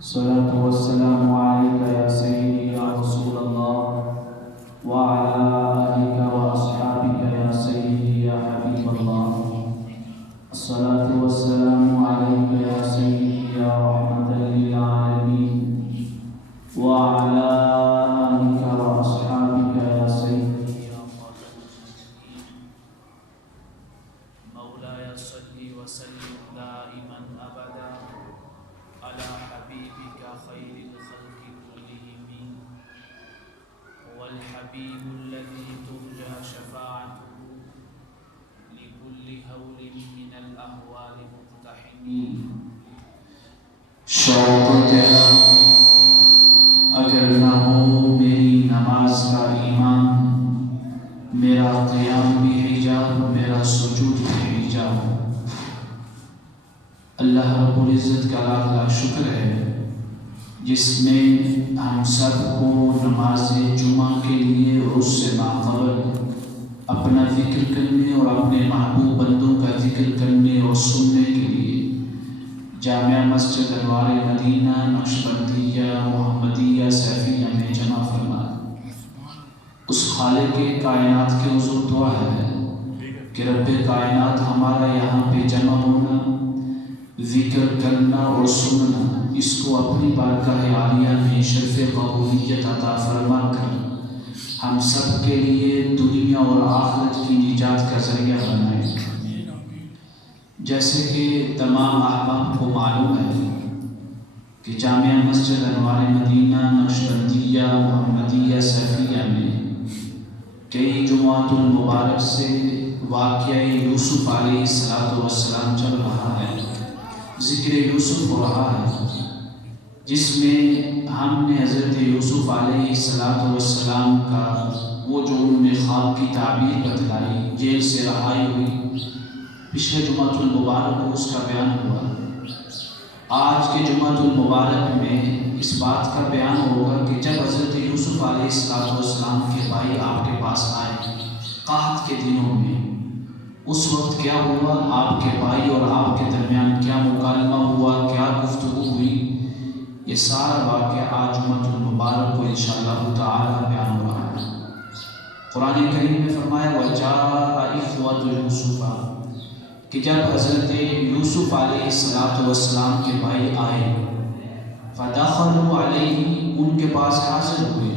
الصلاة والسلام عليك يا سيدي يا رسول الله وعلى آلك وأصحابك يا سيدي يا حبيب الله. الصلاة والسلام عليك يا سيدي يا رحمة للعالمين وعلى آلك وأصحابك يا سيدي يا مولاي صل وسلم دائما أبدا على حبيبك خير الخلق كلهم والحبيب الذي ترجى شفاعته لكل هول من الأهوال مقتحم. شوق تیرا اگر نہ ہو میری نماز کا ایمان، میرا قیام بھی حجاب، میرا سجود بھی حجاب. اللہ رب العزت کا لاکھ لاکھ شکر ہے جس نے ہم سب کو نماز جمعہ کے لیے اور اس سے ماقبل اپنا ذکر کرنے اور اپنے محبوب بندوں کا ذکر کرنے اور سننے کے لیے جامع مسجد انوار مدینہ نقشبندیہ محمدیہ سیفیہ میں جمع فرمایا. اس خالق کائنات کے حضور دعا ہے کہ رب کائنات ہمارا یہاں پہ جمع ہونا، ذکر کرنا اور سننا، اس کو اپنی بارگاہ عالیہ میں شرف قبولیت عطا فرما کر ہم سب کے لیے دنیا اور آخرت کی نجات کا ذریعہ بنائے. جیسے کہ تمام احباب کو معلوم ہے کہ جامع مسجد انوار مدینہ نقشبندیہ محمدیہ سیفیہ میں کئی جمعات المبارک سے واقعہ یوسف علیہ السلام چل رہا ہے، ذکر یوسف ہو رہا ہے، جس میں ہم نے حضرت یوسف علیہ السلام کا وہ جو انہوں نے خواب کی تعبیر بتلائی، جیل سے رہائی ہوئی، پچھلے جمعۃ المبارک کو اس کا بیان ہوا. آج کے جمعۃ المبارک میں اس بات کا بیان ہوگا کہ جب حضرت یوسف علیہ السلام کے بھائی آپ کے پاس آئے قحط کے دنوں میں، اس وقت کیا ہوا، آپ کے بھائی اور آپ کے درمیان کیا مکالمہ ہوا، کیا گفتگو ہوئی، یہ سارا واقعہ آج جمعۃ المبارک کو انشاءاللہ تعالی بیان ہو رہا ہے. قرآن کریم میں فرمایا وَجَاءَ إِخْوَةُ يُوسُفَ، کہ جب حضرت یوسف علیہ السلام کے بھائی آئے، فَدَخَلُوا عَلَيْهِ، ان کے پاس حاضر ہوئے،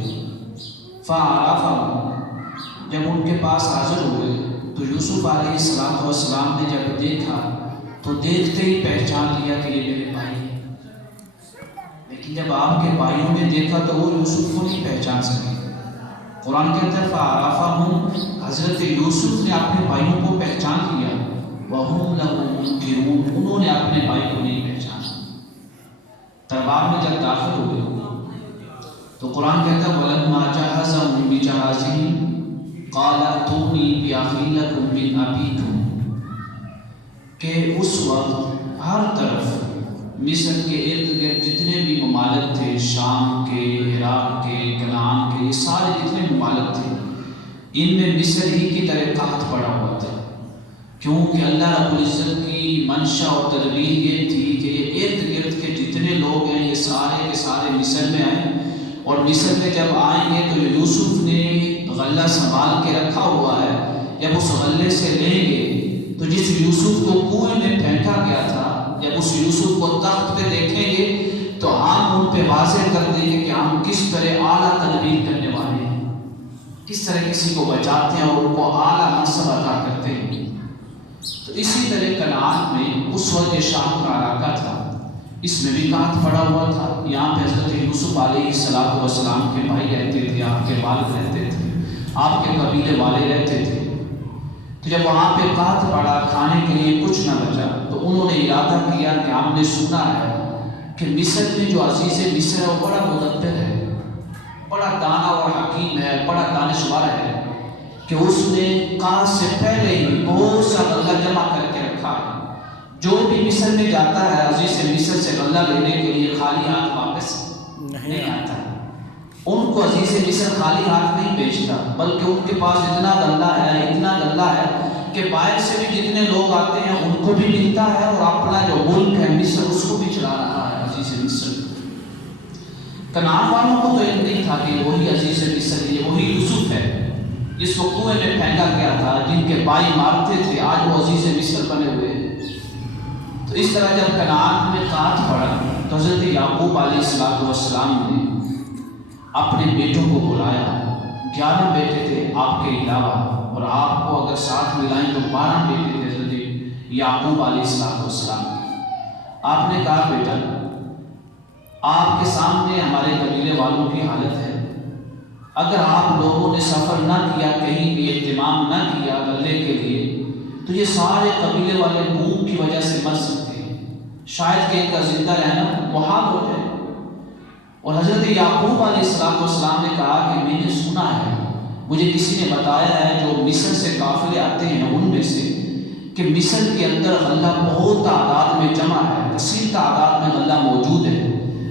فَعَرَفَهُمْ، جب ان کے پاس حاضر ہوئے تو یوسف علیہ السلام نے جب دیکھا تو دیکھتے ہی پہچان لیا کہ یہ میرے بھائی ہیں. لیکن جب آپ کے بھائیوں نے دیکھا تو وہ یوسف کو نہیں پہچان سکے. قرآن کہتا ہے فَعَرَفَهُمْ، حضرت یوسف نے اپنے بھائیوں کو پہچان لیا، وَهُمْ لَهُ مُنْكِرُونَ، انہوں نے اپنے بھائی کو نہیں پہچانا. دربار میں جب داخل ہوئے تو قرآن کہتا ہے وَلَمَّا جَهَزَهُم بِجَهَازِهِمْ قَالَ ائْتُونِي بِأَخٍ لَكُم مِّنْ أَبِيكُمْ، کہ اس وقت ہر طرف مصر کے ارد گرد جتنے بھی ممالک تھے، شام کے، عراق کے، کنعان کے، یہ سارے جتنے ممالک تھے، ان میں مصر ہی کی طرح قحط پڑا ہوا تھا. کیونکہ اللہ رب العزت کی منشا اور تدبیر یہ تھی کہ یہ ارد گرد کے جتنے لوگ ہیں یہ سارے کے سارے مصر میں آئیں، اور مصر میں جب آئیں گے تو یوسف نے غلہ سنبھال کے رکھا ہوا ہے، جب اس غلے سے لیں گے تو جس یوسف کو کنویں میں پھینکا گیا تھا، جب اس یوسف کو تخت پہ دیکھیں گے تو ہم ان پہ واضح کر دیں گے کہ ہم کس طرح اعلیٰ تدبیر کرنے والے ہیں، کس طرح کسی کو بچاتے ہیں اور ان کو اعلیٰ منصب عطا کرتے ہیں. تو اسی طرح کنعان میں اس وقت یہ شام کا علاقہ تھا، اس میں بھی قحط پڑا ہوا تھا. یہاں پہ حضرت یوسف علیہ السلام کے بھائی رہتے تھے، آپ کے والد رہتے تھے، آپ کے قبیلے والے رہتے تھے. تو جب وہاں پہ قحط پڑا، کھانے کے لیے کچھ نہ بچا، تو انہوں نے ارادہ کیا کہ ہم نے سنا ہے کہ مصر میں جو عزیز مصر ہے وہ بڑا مدبر ہے، بڑا دانا اور حکیم ہے، بڑا دانشور ہے، کہ اس نے قحط سے پہلے ہی بہت سا غلہ جمع کر کے رکھا ہے. جو بھی مصر میں جاتا ہے عزیز مصر سے غلہ لینے کے لیے خالی ہاتھ واپس نہیں آتا. ان کو عزیز مصر خالی ہاتھ نہیں بھیجتا، بلکہ ان کے پاس اتنا غلہ ہے کہ باہر سے بھی جتنے لوگ آتے ہیں ان کو بھی ملتا ہے، اور اپنا جو ملک ہے مصر اس کو بھی چلا رہا ہے عزیز مصر. کنعان والوں کو تو علم نہیں تھا کہ وہی عزیز مصر ہے، وہی یوسف ہے جس کو کنویں میں پھینکا گیا تھا، جن کے بھائی مارتے تھے، آج وہ عزیز مصر بنے ہوئے ہیں۔ تو اس طرح جب کنعان میں قحط پڑا تو حضرت یعقوب علیہ السلام نے اپنے بیٹوں کو بلایا۔ 11 بیٹے تھے آپ کے علاوہ، اور آپ کو اگر ساتھ ملائیں تو 12 بیٹے تھے حضرت یعقوب علیہ السلام کے۔ آپ نے کہا بیٹا، آپ کے سامنے ہمارے قبیلے والوں کی حالت ہے، اگر آپ لوگوں نے سفر نہ کیا، کہیں بھی اہتمام نہ کیا غلے کے لیے، تو یہ سارے قبیلے والے بھوک کی وجہ سے مر سکتے ہیں، شاید کہ ان کا زندہ رہنا محال ہو جائے۔ اور حضرت یعقوب علیہ السلام نے کہا کہ میں نے سنا ہے، مجھے کسی نے بتایا ہے جو مصر سے قافلے آتے ہیں ان میں سے، کہ مصر کے اندر غلہ بہت تعداد میں جمع ہے، کثیر تعداد میں غلہ موجود ہے۔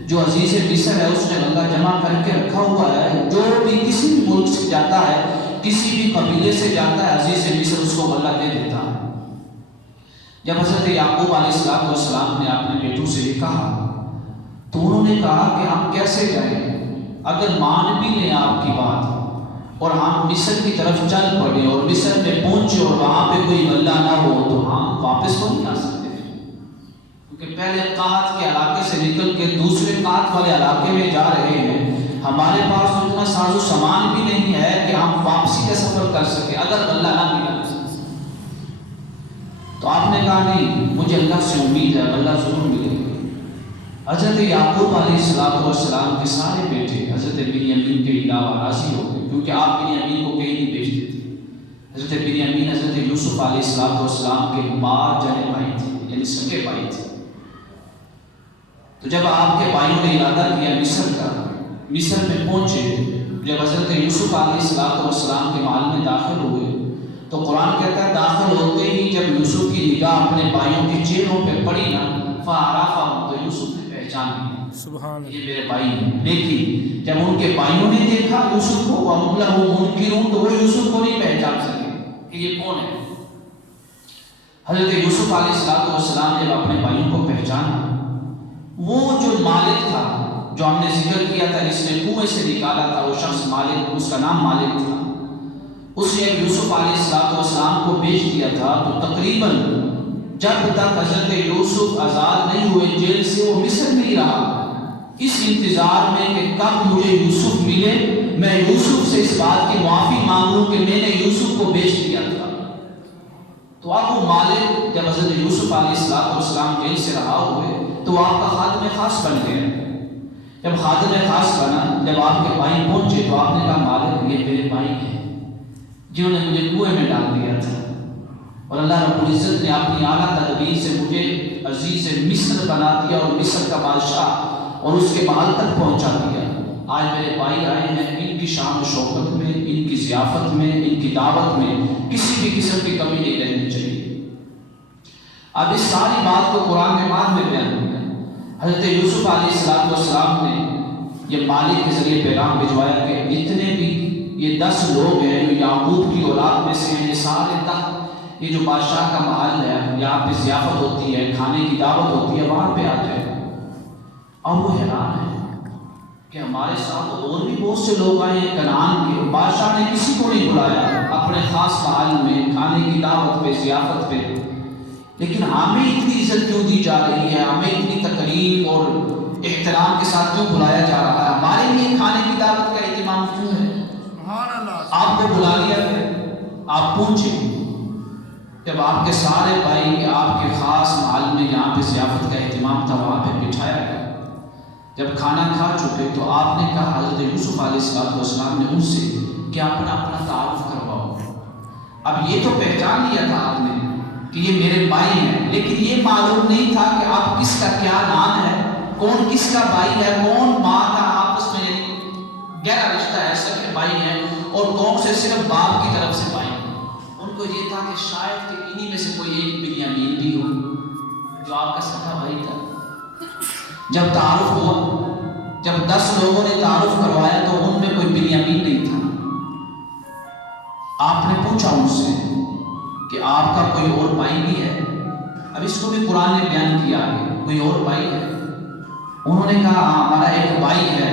جو عزیز مصر ہے اس نے غلہ جمع کر کے رکھا ہوا ہے، جو بھی کسی بھی ملک سے جاتا ہے، کسی بھی قبیلے سے جاتا ہے، عزیز مصر اس کو غلہ دے دیتا ہے۔ جب حضرت یعقوب علیہ السلام نے اپنے بیٹوں سے یہ کہا تو انہوں نے کہا کہ ہم کیسے جائیں؟ اگر مان بھی لیں آپ کی بات اور ہم مصر کی طرف چل پڑے اور مصر میں پہنچے اور وہاں پہ کوئی غلہ نہ ہو تو ہم واپس تو نہیں آ سکتے، کیونکہ پہلے قحط کے علاقے سے نکل کے دوسرے قحط والے علاقے میں جا رہے ہیں، ہمارے پاس تو اتنا ساز و سامان بھی نہیں ہے کہ ہم واپسی کا سفر کر سکیں اگر غلہ نہ ملا۔ تو آپ نے کہا نہیں، مجھے اللہ سے امید ہے، غلہ ضرور ملے گا۔ حضرت یعقوب علیہ السلام کے سارے بیٹے حضرت بنیامین کے علاوہ راضی ہو گئے، کیونکہ آپ بنیامین کو کہیں نہیں بھیجتے تھے۔ حضرت بنیامین حضرت یوسف علیہ السلام کے ماں جنے بھائی تھے، یعنی سگے بھائی تھے۔ تو جب آپ کے بھائیوں نے ارادہ کیا مصر کا، مصر میں پہنچے، جب حضرت یوسف علیہ السلام کے محل میں داخل ہوئے تو قرآن کہتا ہے داخل ہوتے ہی جب یوسف کی نگاہ اپنے بھائیوں کے چہروں پہ پڑی نا، فَعَرَفَهُمْ، تو یوسف نے پہچان لیا، سبحان یہ میرے بھائی ہیں۔ لیکن جب ان کے بھائیوں نے دیکھا یوسف کو، وَهُمْ لَهُ مُنْكِرُونَ، تو وہ یوسف کو نہیں پہچان سکے کہ یہ کون ہے۔ حضرت یوسف علیہ السلام نے جب اپنے بھائیوں کو پہچانا، وہ جو مالک تھا جو ہم نے ذکر کیا تھا جس نے کنویں سے نکالا تھا، وہ شخص مالک، اس کا نام مالک تھا، اس نے یوسف علیہ السلام کو بیچ دیا تھا۔ تو تقریباً جب تک حضرت یوسف آزاد نہیں ہوئے جیل سے، وہ مصر میں ہی رہا، اس انتظار میں کہ کب مجھے یوسف ملے، میں یوسف سے اس بات کی معافی مانگوں کہ میں نے یوسف کو بیچ دیا تھا۔ تو اب وہ مالک جب حضرت یوسف علیہ السلام جیل سے رہا ہوئے تو آپ کا خادم خاص بن گیا۔ جب خادم خاص بنا، جب آپ کے بھائی پہنچے تو آپ نے کہا مالک یہ میرے بھائی ہیں جنہوں نے مجھے کنویں میں ڈال دیا تھا، اور اللہ رب العزت نے اپنی اعلیٰ تدبیر سے مجھے عزیز مصر بنا دیا اور مصر کا بادشاہ اور اس کے محل تک پہنچا دیا۔ آج میرے بھائی آئے ہیں، ان کی شان و شوکت میں، ان کی ضیافت میں، ان کی دعوت میں کسی بھی قسم کی کمی نہیں رہنی چاہیے۔ اب اس ساری بات کو قرآن کے بعد میں بیان کیا۔ حضرت یوسف علیہ السلام نے یہ مالک کے ذریعے پیغام بھجوایا کہ جتنے بھی یہ 10 لوگ ہیں جو یعقوب کی اولاد میں سے ہیں، یہ سارے تک یہ جو بادشاہ کا محل ہے، یہاں پہ ضیافت ہوتی ہے، کھانے کی دعوت ہوتی ہے، وہاں پہ آ جائے۔ اور وہ حیران ہے کہ ہمارے ساتھ اور بھی بہت سے لوگ آئے ہیں کنعان کے، بادشاہ نے کسی کو نہیں بلایا اپنے خاص محل میں کھانے کی دعوت پہ، ضیافت پہ، لیکن ہمیں اتنی عزت کیوں دی جا رہی ہے، ہمیں اتنی تکریم اور احترام کے ساتھ کیوں بلایا جا رہا ہے، ہمارے لیے کھانے کی دعوت کا اہتمام کیوں ہے؟ آپ کو بلا لیا گیا، آپ پہنچے، جب آپ کے سارے بھائی آپ کے خاص محل میں جہاں پہ ضیافت کا اہتمام تھا وہاں پہ بٹھایا گیا۔ جب کھانا کھا چکے تو آپ نے کہا، حضرت یوسف علیہ السلام نے ان سے کہ اپنا تعارف کرواؤ۔ اب یہ تو پہچان لیا تھا آپ نے کہ یہ میرے بھائی ہیں، لیکن یہ معلوم نہیں تھا کہ آپ کس کا کیا نام ہے، کون کس کا بھائی ہے، کون ماں کا آپس میں گہرا رشتہ ہے، سگے بھائی ہیں، اور کون سے صرف باپ کی طرف سے بھائی ہیں۔ ان کو یہ تھا کہ شاید کہ انہی میں سے کوئی ایک بنیامین بھی ہو جو آپ کا سگا بھائی تھا۔ جب تعارف ہوا، جب 10 لوگوں نے تعارف کروایا تو ان میں کوئی بنیامین نہیں تھا۔ آپ نے پوچھا ان سے کہ آپ کا کوئی اور بھائی بھی ہے؟ اب اس کو بھی قرآن نے بیان کیا ہے، کوئی اور بھائی ہے؟ انہوں نے کہا ہاں ہمارا ایک بھائی ہے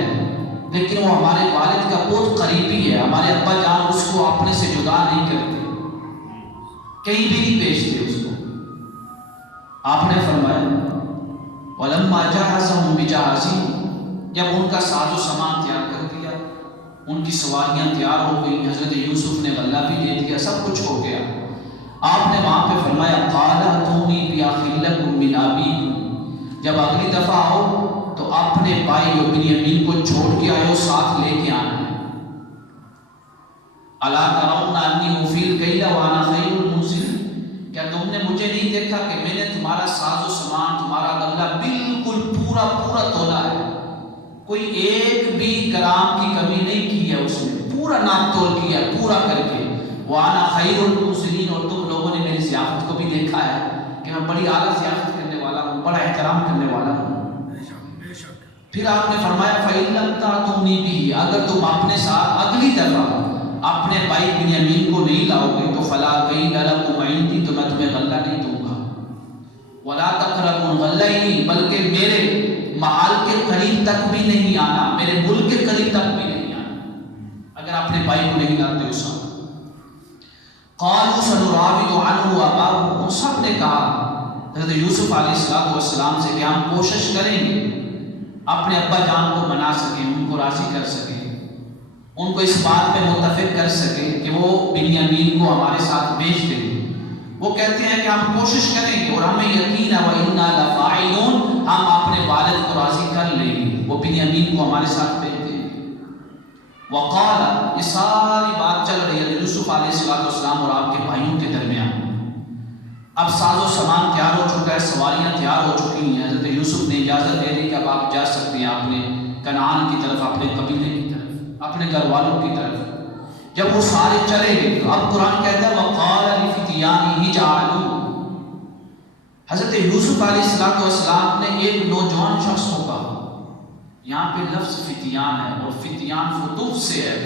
لیکن وہ ہمارے والد کا بہت قریبی ہے، ہمارے ابا جان اس کو اپنے سے جدا نہیں کرتے، کہیں بھی نہیں بھیجتے اس کو۔ آپ نے فرمایا وَلَمَّا جَهَزَهُمْ بِجَهَازِهِمْ، جب ان کا ساز و سامان تیار کر دیا، ان کی سواریاں تیار ہو گئی، حضرت یوسف نے غلہ بھی دے دیا، سب کچھ ہو گیا، آپ نے وہاں پہ فرمایا قَالَ ائْتُونِي بِأَخٍ لَكُم مِّنْ أَبِيكُمْ، جب اگلی دفعہ آؤ تو اپنے بھائی بنیامین کو چھوڑ کے آئے، ساتھ لے کے آنا ہے۔ أَلَا تَرَوْنَ أَنِّي أُوفِي الْكَيْلَ وَأَنَا خَيْرُ الْمُنزِلِينَ، کیا تم نے مجھے نہیں دیکھا کہ میں نے تمہارا ساز و سامان، تمہارا غلہ بالکل پورا پورا تولا ہے، کوئی ایک بھی گرام کی کمی نہیں کی ہے، اس میں پورا ناپ تول کیا پورا کر کے۔ وَأَنَا خَيْرُ الْمُنزِلِينَ، اور تم لوگوں نے میری ضیافت کو بھی دیکھا ہے کہ میں بڑی اعلیٰ ضیافت کرنے والا ہوں، بڑا احترام کرنے والا ہوں۔ پھر آپ نے فرمایا فَإِن لَّمْ تَأْتُونِي بِهِ، اگر تم اپنے ساتھ اگلی دفعہ اپنے بھائی بنیامین کو نہیں لاؤ گے تو فَلَا كَيْلَ لَكُمْ عِندِي، تو میں تمہیں غلہ نہیں دوں گا، وَلَا تَقْرَبُوا الْغَلَّيْنِ، بلکہ میرے محل کے قریب تک بھی نہیں آنا، میرے ملک کے قریب تک بھی نہیں آنا اگر اپنے بھائی کو نہیں لاتے اس وقت۔ قَالُوا سَنُرَاوِدُ عَنْهُ أَبَاهُ، ان سب نے کہا حضرت یوسف علیہ السلام سے کہ ہم کوشش کریں گے اپنے ابا جان کو منا سکیں، ان کو راضی کر سکیں، ان کو اس بات پہ متفق کر سکیں کہ وہ بنیامین کو ہمارے ساتھ بھیج دیں۔ وہ کہتے ہیں کہ ہم کوشش کریں گے اور ہمیں یقین ہے وَإِنَّا لَفَاعِلُونَ، ہم اپنے والد کو راضی کر لیں گے، وہ بنیامین کو ہمارے ساتھ بھیج دیں گے۔ وقال، یہ ساری بات چل رہی ہے یوسف علیہ السلام اور آپ کے بھائیوں کے درمیان۔ اب ساز و سامان تیار ہو چکا ہے، سواریاں تیار ہو چکی ہیں، حضرت یوسف نے اجازت دے دی کہ اب آپ جا سکتے ہیں اپنے کنعان کی طرف، اپنے قبیلے کی طرف، اپنے گھر والوں کی طرف۔ جب وہ سارے چلے گئے تو اب قرآن کہتا ہے وَقَالَ لِفِتْيَانِهِ جَعَلُوا، حضرت یوسف علیہ السلام نے ایک نوجوان شخص کو کہا، یہاں پہ لفظ فتیان ہے اور فتیان فتوح سے ہے،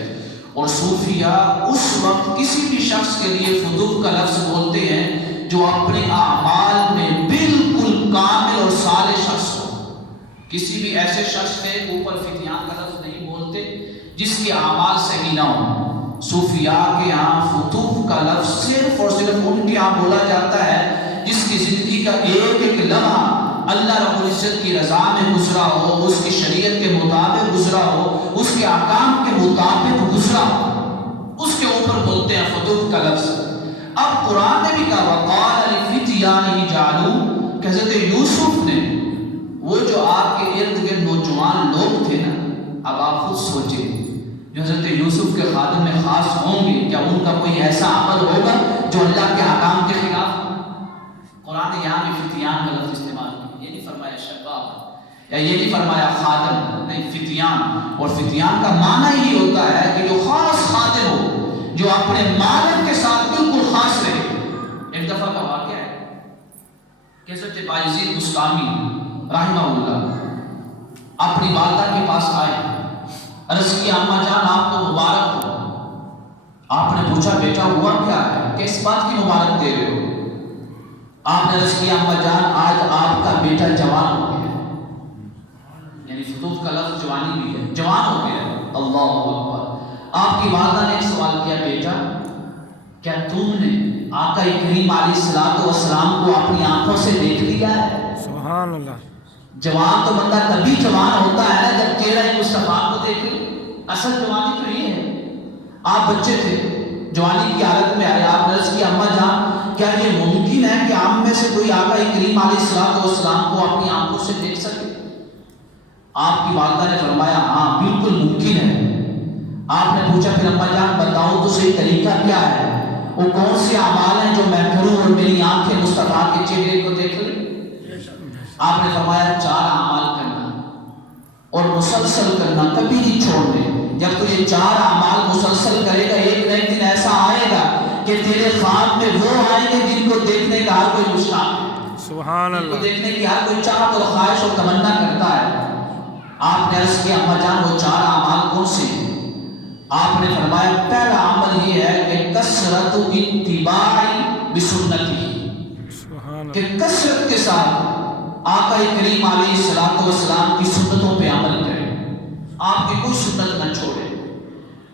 اور صوفیہ اس وقت کسی بھی شخص کے لیے فتوح کا لفظ بولتے ہیں جو اپنے اعمال میں بالکل کامل اور صالح شخص ہو، کسی بھی ایسے شخص کے اوپر فتیان کا لفظ نہیں بولتے جس کے اعمال صحیح نہ ہوں۔ صوفیاء کے یہاں فتوح کا لفظ صرف اور صرف ان کے یہاں بولا جاتا ہے جس کی زندگی کا ایک ایک لمحہ اللہ رب العزت کی رضا میں گزرا ہو، اس کی شریعت کے مطابق گزرا ہو، اس کے احکام کے مطابق گزرا ہو، اس کے اوپر بولتے ہیں فتوح کا لفظ۔ اب قرآن نے بھی کہا وَقَالَ لِفِتْيَانِهِ جَعَلُوا، کہ حضرت یوسف نے وہ جو آپ کے ارد گرد نوجوان لوگ تھے نا، اب آپ خود سوچیں جو حضرت یوسف کے خادم میں خاص ہوں گے، کیا ان کا کوئی ایسا عمل ہوگا جو اللہ کے احکام کے خلاف؟ قرآن نے یہاں بھی فتیان کا لفظ استعمال کیا، یہ نہیں فرمایا شباب یا یہ نہیں فرمایا خادم، نہیں فتیان، اور فتیان کا معنی ہی ہوتا ہے کہ جو خاص خادم ہو، جو اپنے مالک کے ساتھ بالکل خاص رہے۔ ایک دفعہ کا واقعہ ہے کہ حضرت بایزید بسطامی رحمہ اللہ اپنی والدہ کے پاس آئے، عرض کی اماں جان آپ کو مبارک ہو۔ آپ نے پوچھا بیٹا ہوا کیا ہے، کس بات کی مبارک دے رہے ہو؟ آپ نے عرض کیا اماں جان آج آپ کا بیٹا جوان ہو گیا، یعنی فتوح کا لفظ جوانی بھی ہے، جوان ہو گیا۔ اللہ اکبر۔ آپ کی والدہ نے سوال کیا بیٹا کیا تم نے آقا کریم علیہ السلام کو اپنی آنکھوں سے دیکھ لیا ہے؟ سبحان اللہ۔ جوان تو بندہ تبھی جوان ہوتا ہے جب چہرہ مصطفیٰ کو دیکھ لے، اصل جوانی تو یہ ہے۔ آپ بچے تھے، جوانی کی حالت میں آئے، آپ نے عرض کی اماں جان کیا یہ ممکن ہے کہ آپ میں سے کوئی آقا کریم علیہ السلام کو اپنی آنکھوں سے دیکھ سکے؟ آپ کی والدہ نے فرمایا ہاں بالکل ممکن ہے۔ آپ نے پوچھا پھر اماں جان بتاؤ تو صحیح طریقہ کیا ہے، وہ کون سے اعمال ہیں جو میں کروں اور میری آنکھیں مصطفیٰ کے چہرے کو دیکھ لیں؟ آپ نے فرمایا 4 اعمال کرنا اور مسلسل کرنا، کبھی نہیں چھوڑنے۔ جب تو یہ 4 اعمال مسلسل کرے گا ایک نہ ایک دن ایسا آئے گا کہ تیرے خواب میں وہ آئیں گے جن کو دیکھنے کا ہر کوئی مشتاق ہے، سبحان جن کو اللہ۔ دیکھنے کی ہر کوئی چاہت اور خواہش اور تمنا کرتا ہے۔ آپ نے عرض کیا اماں جان وہ 4 اعمال کون سے ہیں؟ آپ نے فرمایا پہلا عمل یہ ہے کہ کثرت اتباع بسنتی، کہ کثرت کے ساتھ آقا کریم علیہ السلام کی سنتوں پہ عمل کریں۔ آپ کی کوئی سنت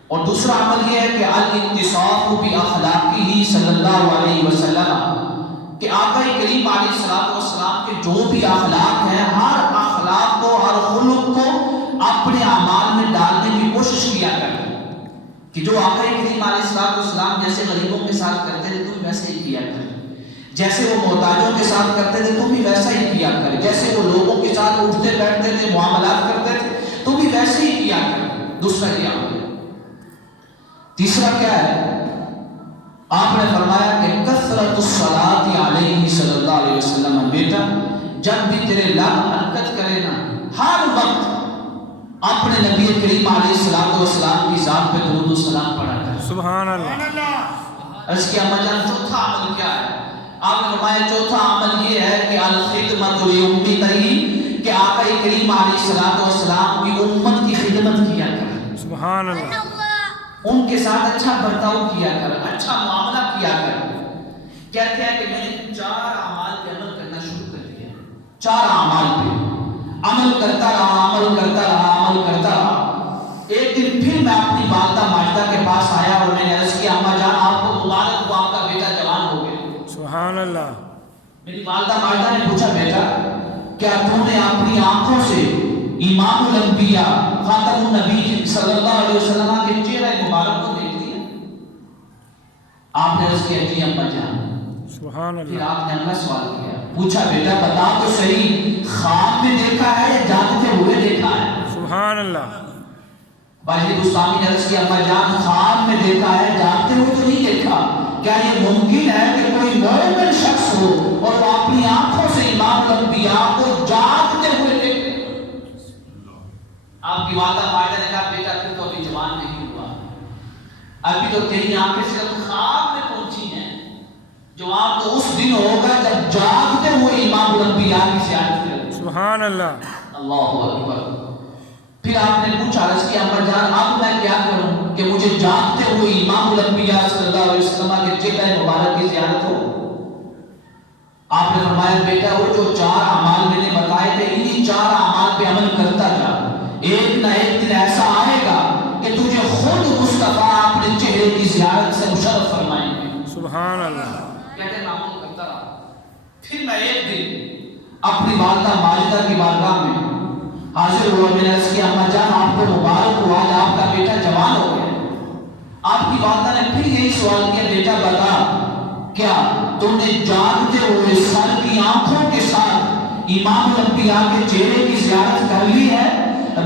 اور دوسرا عمل یہ ہے کہ الاتصاف باخلاقہ صلی اللہ علیہ وسلم، کہ آقا کریم علیہ الصلوۃ والسلام کے جو بھی اخلاق ہیں، ہر اخلاق کو، ہر خلق کو اپنے اعمال میں ڈالنے کی کوشش کیا کریں، کہ جو آقا کریم علیہ الصلوۃ والسلام جیسے غریبوں کے ساتھ کرتے تھے تم ویسے ہی کیا کریں، جیسے وہ محتاجوں کے ساتھ کرتے تھے تم بھی ویسا ہی کیا کریں، جیسے وہ لوگوں کے ساتھ اٹھتے بیٹھتے تھے، معاملات کرتے تھے تم بھی ویسے ہی کیا کریں۔ دوسرا یہ عمل ہے۔ تیسرا کیا ہے؟ آپ نے فرمایا کہ کثرت الصلاۃ علیہ صلی اللہ علیہ وسلم، بیٹا جب بھی تیرے لب حرکت کرے نا، ہر وقت اپنے نبی کریم علیہ الصلوۃ والسلام کی ذات پہ درود و سلام پڑھا کر۔ سبحان اللہ۔ اس کی اما جان چوتھا عمل کیا ہے؟ آپ نے فرمایا چوتھا عمل یہ ہے کہ الخدمت لامتہ، کہ آقا کریم علیہ الصلوۃ والسلام کی امت کی خدمت کیا کر۔ سبحان اللہ۔ ان کے ساتھ اچھا برتاؤ کیا کر، اچھا معاملہ کیا کر۔ کہتے ہیں کہ میں نے 4 اعمال پہ عمل کرنا شروع کر دیا، 4 اعمال پہ عمل کرتا رہا۔ ایک دن پھر میں اپنی والدہ ماجدہ کے پاس آیا اور میں نے عرض کیا اما جان آپ کو مبارک ہو، آپ کا بیٹا جوان ہو گیا۔ سبحان اللہ۔ میری والدہ ماجدہ نے پوچھا بیٹا کیا تم نے اپنی آنکھوں سے امام الانبیاء خاتم النبی صلی اللہ علیہ وسلم کے چہرہ مبارک کو دیکھ لیا؟ آپ نے عرض کیا جی اما جان۔ سبحان اللہ۔ پھر آپ نے اگلا سوال کیا، پوچھا بیٹا بتا تو صحیح خواب میں دیکھا ہے یا جاگتے ہوئے دیکھا ہے؟ سبحان اللہ۔ باجی بستانی نے عرض کیا اما جان خواب میں دیکھا ہے، جاگتے ہوئے تو نہیں دیکھا۔ کیا یہ ممکن ہے کہ کوئی مومن شخص ہو اور وہ اپنی آنکھوں سے امام الانبیاء کو جاگتے ہوئے دیکھے؟ آپ کی والدہ ماجدہ نے کہا بیٹا پھر تو ابھی جوان نہیں ہوا، ابھی تو تیری آنکھیں صرف خواب میں پہنچی ہیں، جوان تو اس دن ہوگا جب جاگتے ہوئے امام الانبیاء کی زیارت کرے۔ سبحان اللہ۔ اللہ اکبر۔ پھر آپ نے پوچھا عرض کیا اما جان اب میں کیا کروں کہ مجھے جاگتے ہوئے امام الانبیاء صلی اللہ علیہ وسلم کے چہرہ مبارک کی زیارت ہو؟ آپ نے فرمایا بیٹا وہ جو 4 اعمال میں نے بتائے تھے انہی 4 اعمال پہ عمل کرتا جا، ایک نہ ایک دن ایسا آئے گا کہ تجھے خود مصطفیٰ اپنے چہرے کی زیارت سے مشرف فرمائیں گے۔ سبحان اللہ۔ کہتے ہیں عمل کرتا رہا۔ پھر میں ایک دن اپنی والدہ ماجدہ کی بارگاہ میں حاضر ہوا، میں نے عرض کیا اما جان آپ کو مبارک ہوا، آج آپ کا بیٹا جوان ہو گیا۔ آپ کی والدہ نے پھر یہی سوال کیا بیٹا بتا کیا تم نے جاگتے ہوئے سر کی آنکھوں کے ساتھ امام الانبیاء کے چہرے کی زیارت کر لی ہے؟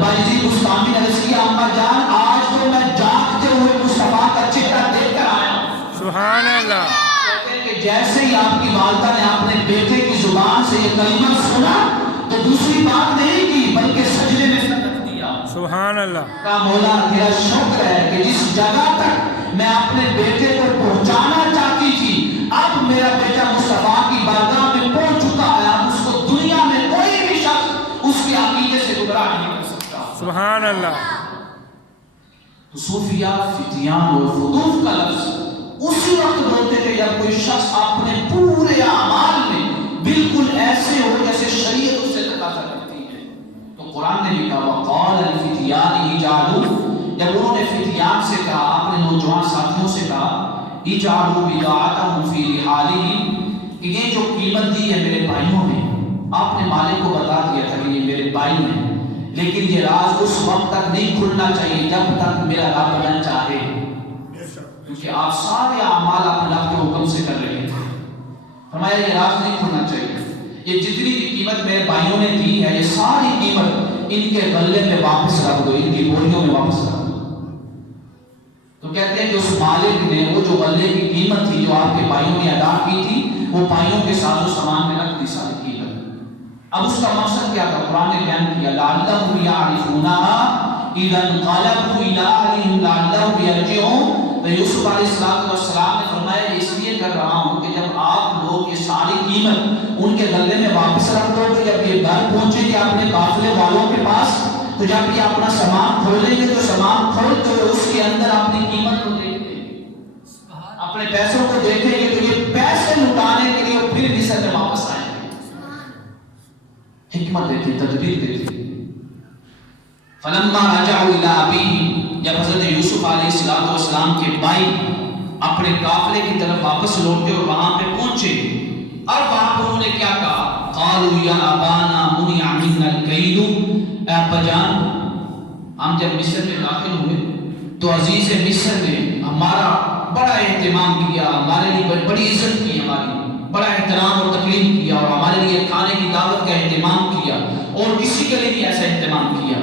باجی مستعمی نے عرض کیا اما جان آج تو میں جاگتے ہوئے مصطفیٰ کا چہرہ دیکھ کر آیا ہوں۔ سبحان اللہ۔ کہتے ہیں کہ جیسے ہی آپ کی والدہ نے اپنے بیٹے کی زبان سے یہ کلمہ سنا تو دوسری بات نہیں کی بلکہ سجدے میں سر رکھ دیا۔ سبحان اللہ۔ کہا مولا تیرا شکر ہے کہ جس جگہ تک میں اپنے بیٹے کو پہنچانا چاہتی تھی اب میرا بیٹا مصطفیٰ کی بارگاہ میں پہنچ چکا ہے، اب اس کو دنیا میں کوئی بھی شخص اس کے عقیدے سے گمراہ نہیں کر سکتا۔ سبحان اللہ۔ تو صوفیہ فتیان اور فضوف کا لفظ اسی وقت بولتے تھے جب کوئی شخص اپنے پورے اعمال میں بالکل ایسے ہو جیسے شریعت اس سے تقاضا کرتی ہے۔ تو قرآن نے بھی کہا وقال الفتیان اجعلوا، جب انہوں نے فتیان سے کہا اپنے نوجوان ساتھیوں سے کہا اجعلوا بضاعتهم فی رحالهم، کہ یہ جو قیمت دی ہے میرے بھائیوں نے، آپ نے مالک کو بتا دیا تھا کہ یہ میرے بھائی ہیں لیکن یہ راز اس وقت تک نہیں کھلنا چاہیے جب تک میرا رب نہ چاہے، کیونکہ آپ سارے اعمال اپنے رب کے حکم سے کر رہے ہیں۔ فرمایا یہ راز نہیں کھلنا چاہیے، یہ جتنی بھی قیمت میرے بھائیوں نے دی ہے یہ ساری قیمت ان کے غلے میں واپس رکھ دو، ان کی بوریوں میں واپس رکھ دو۔ تو کہتے ہیں کہ اس مالک نے وہ جو غلے کی قیمت تھی جو آپ کے بھائیوں نے ادا کی تھی وہ بھائیوں کے ساتھ و سامان میں رکھ دی ساری قیمت۔ اب اس کا مقصد کیا تھا؟ قرآن نے بیان کیا لعلہم یعرفونہا اذا انقلبوا الی اہلہم لعلہم یرجعون۔ تو یوسف علیہ السلام نے فرمایا اس لیے کر رہا ہوں کہ جب آپ لوگ یہ ساری قیمت ان کے غلے میں واپس رکھ دو کہ جب یہ گھر پہنچے گے اپنے قافلے والوں کے پاس تو جب یہ اپنا سامان کھولیں گے تو سامان کھولتے ہوئے اس کے اندر اپنی قیمت کو دیکھ لیں گے، اپنے پیسوں کو دیکھیں گے تو یہ پیسے لٹانے کے لیے پھر مصر میں واپس آئیں گے۔ حکمت دیتی، تدبیر دیتی۔ فلما رجعوا الى ابيهم جب حضرت یوسف علیہ السلام کے بھائی اپنے قافلے کی طرف واپس لوٹے اور وہاں پہ پہنچے، اب وہاں پہ انہوں نے کیا کہا؟ قالوا یا ابانا منع منا الکید، اے ابا جان، ہم جب مصر میں داخل ہوئے تو عزیز مصر نے ہمارا بڑا اہتمام کیا، ہمارے لیے بڑی عزت کی، ہماری بڑا احترام اور تکریم کیا، اور ہمارے لیے کھانے کی دعوت کا اہتمام کیا، اور کسی کے لیے بھی ایسا اہتمام کیا۔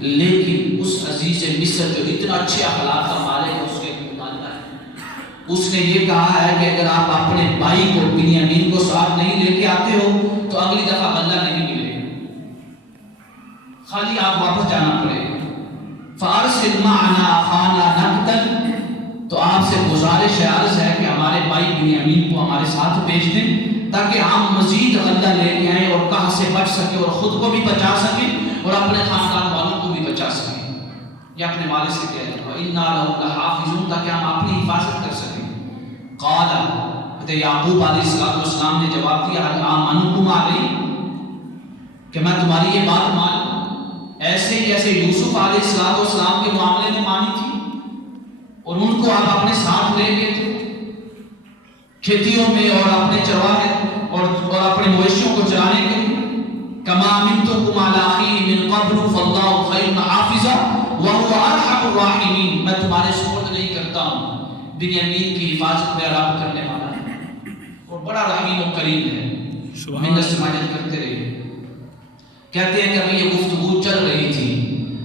لیکن اس عزیز مصر جو اتنا اچھے اخلاق کا مالک ہے، اس کے ماننا ہے، اس نے یہ کہا ہے کہ اگر آپ اپنے بھائی کو بنیامین کو ساتھ نہیں لے کے آتے ہو تو اگلی دفعہ غلہ نہیں ملے گا، خالی آپ واپس جانا پڑے گا۔ فارسل معنا اخانا نقتل، تو آپ سے گزارش عرض ہے کہ ہمارے بھائی بنیامین کو ہمارے ساتھ بھیج دیں تاکہ ہم مزید غلہ لے کے آئیں اور قحط سے بچ سکیں، اور خود کو بھی بچا سکیں اور اپنے خاندان والوں کو بھی بچا سکیں، یا اپنے والد سے کہہ دیں وَإِنَّا لَهُ لَحَافِظُونَ، تاکہ ہم اپنی حفاظت کر سکیں۔ قال، حضرت یعقوب علیہ السلام نے جواب دیا هَلْ آمَنُكُمْ عَلَيْهِ، کہ میں تمہاری یہ بات مان ایسے ہی جیسے یوسف علیہ السلام کے معاملے میں مانی تھی، اور ان کو آپ اپنے ساتھ لے گئے تھے کھیتیوں میں اور اپنے چرواہے اور اپنے مویشیوں کو چرانے کے لیے۔ کما امنتکم علی اخیہ من قبل فاللہ خیر حافظا وهو ارحم الراحمین، میں تمہارے سپرد نہیں کرتا ہوں، بنیامین کی حفاظت میں رب کرنے والا ہے اور بڑا رحیم و کریم ہے۔ منت سماجت کرتے رہے۔ کہتے ہیں کہ یہ گفتگو چل رہی تھی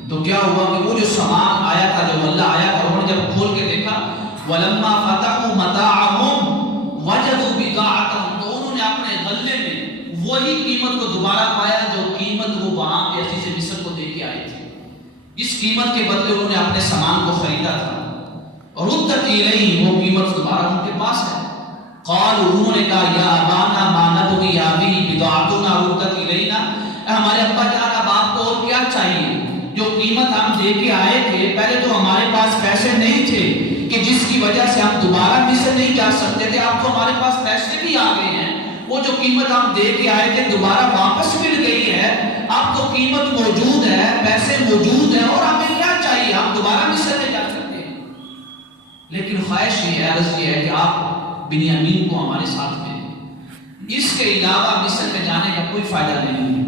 تو کیا ہوا کہ وہ جو سامان آیا تھا، جو غلہ آیا تھا، انہوں نے جب کھول کے دیکھا وَلَمَّا فَتَحُوا مَتَاعَهُمْ وَجَدُوا بِضَاعَتَهُمْ، تو انہوں نے اپنے غلے میں وہی قیمت کو دوبارہ پایا جو قیمت وہ وہاں کے عزیز مصر کو دے کے آئے تھے، اس قیمت کے بدلے انہوں نے اپنے سامان کو خریدا تھا، اور ردت الیہ، وہ قیمت دوبارہ ان کے پاس ہے۔ قالوا، انہوں نے کہا یا ابانا ما نبغی هذه بضاعتنا ردت الینا، ہمارے ابا جان اب آپ کو اور کیا چاہیے؟ جو قیمت ہم دے کے آئے تھے، پہلے تو ہمارے پاس پیسے نہیں تھے کہ جس کی وجہ سے ہم دوبارہ مصر نہیں جا سکتے تھے، اب تو ہمارے پاس پیسے بھی آ گئے ہیں، وہ جو قیمت ہم دے کے آئے تھے دوبارہ واپس مل گئی ہے، اب تو قیمت موجود ہے، پیسے موجود ہیں، اور ہمیں کیا چاہیے؟ ہم دوبارہ مصر میں جا سکتے ہیں۔ لیکن خواہش یہ ہے، عرض یہ ہے کہ آپ بنیامین کو ہمارے ساتھ میں، اس کے علاوہ مصر میں جانے کا کوئی فائدہ نہیں ہے۔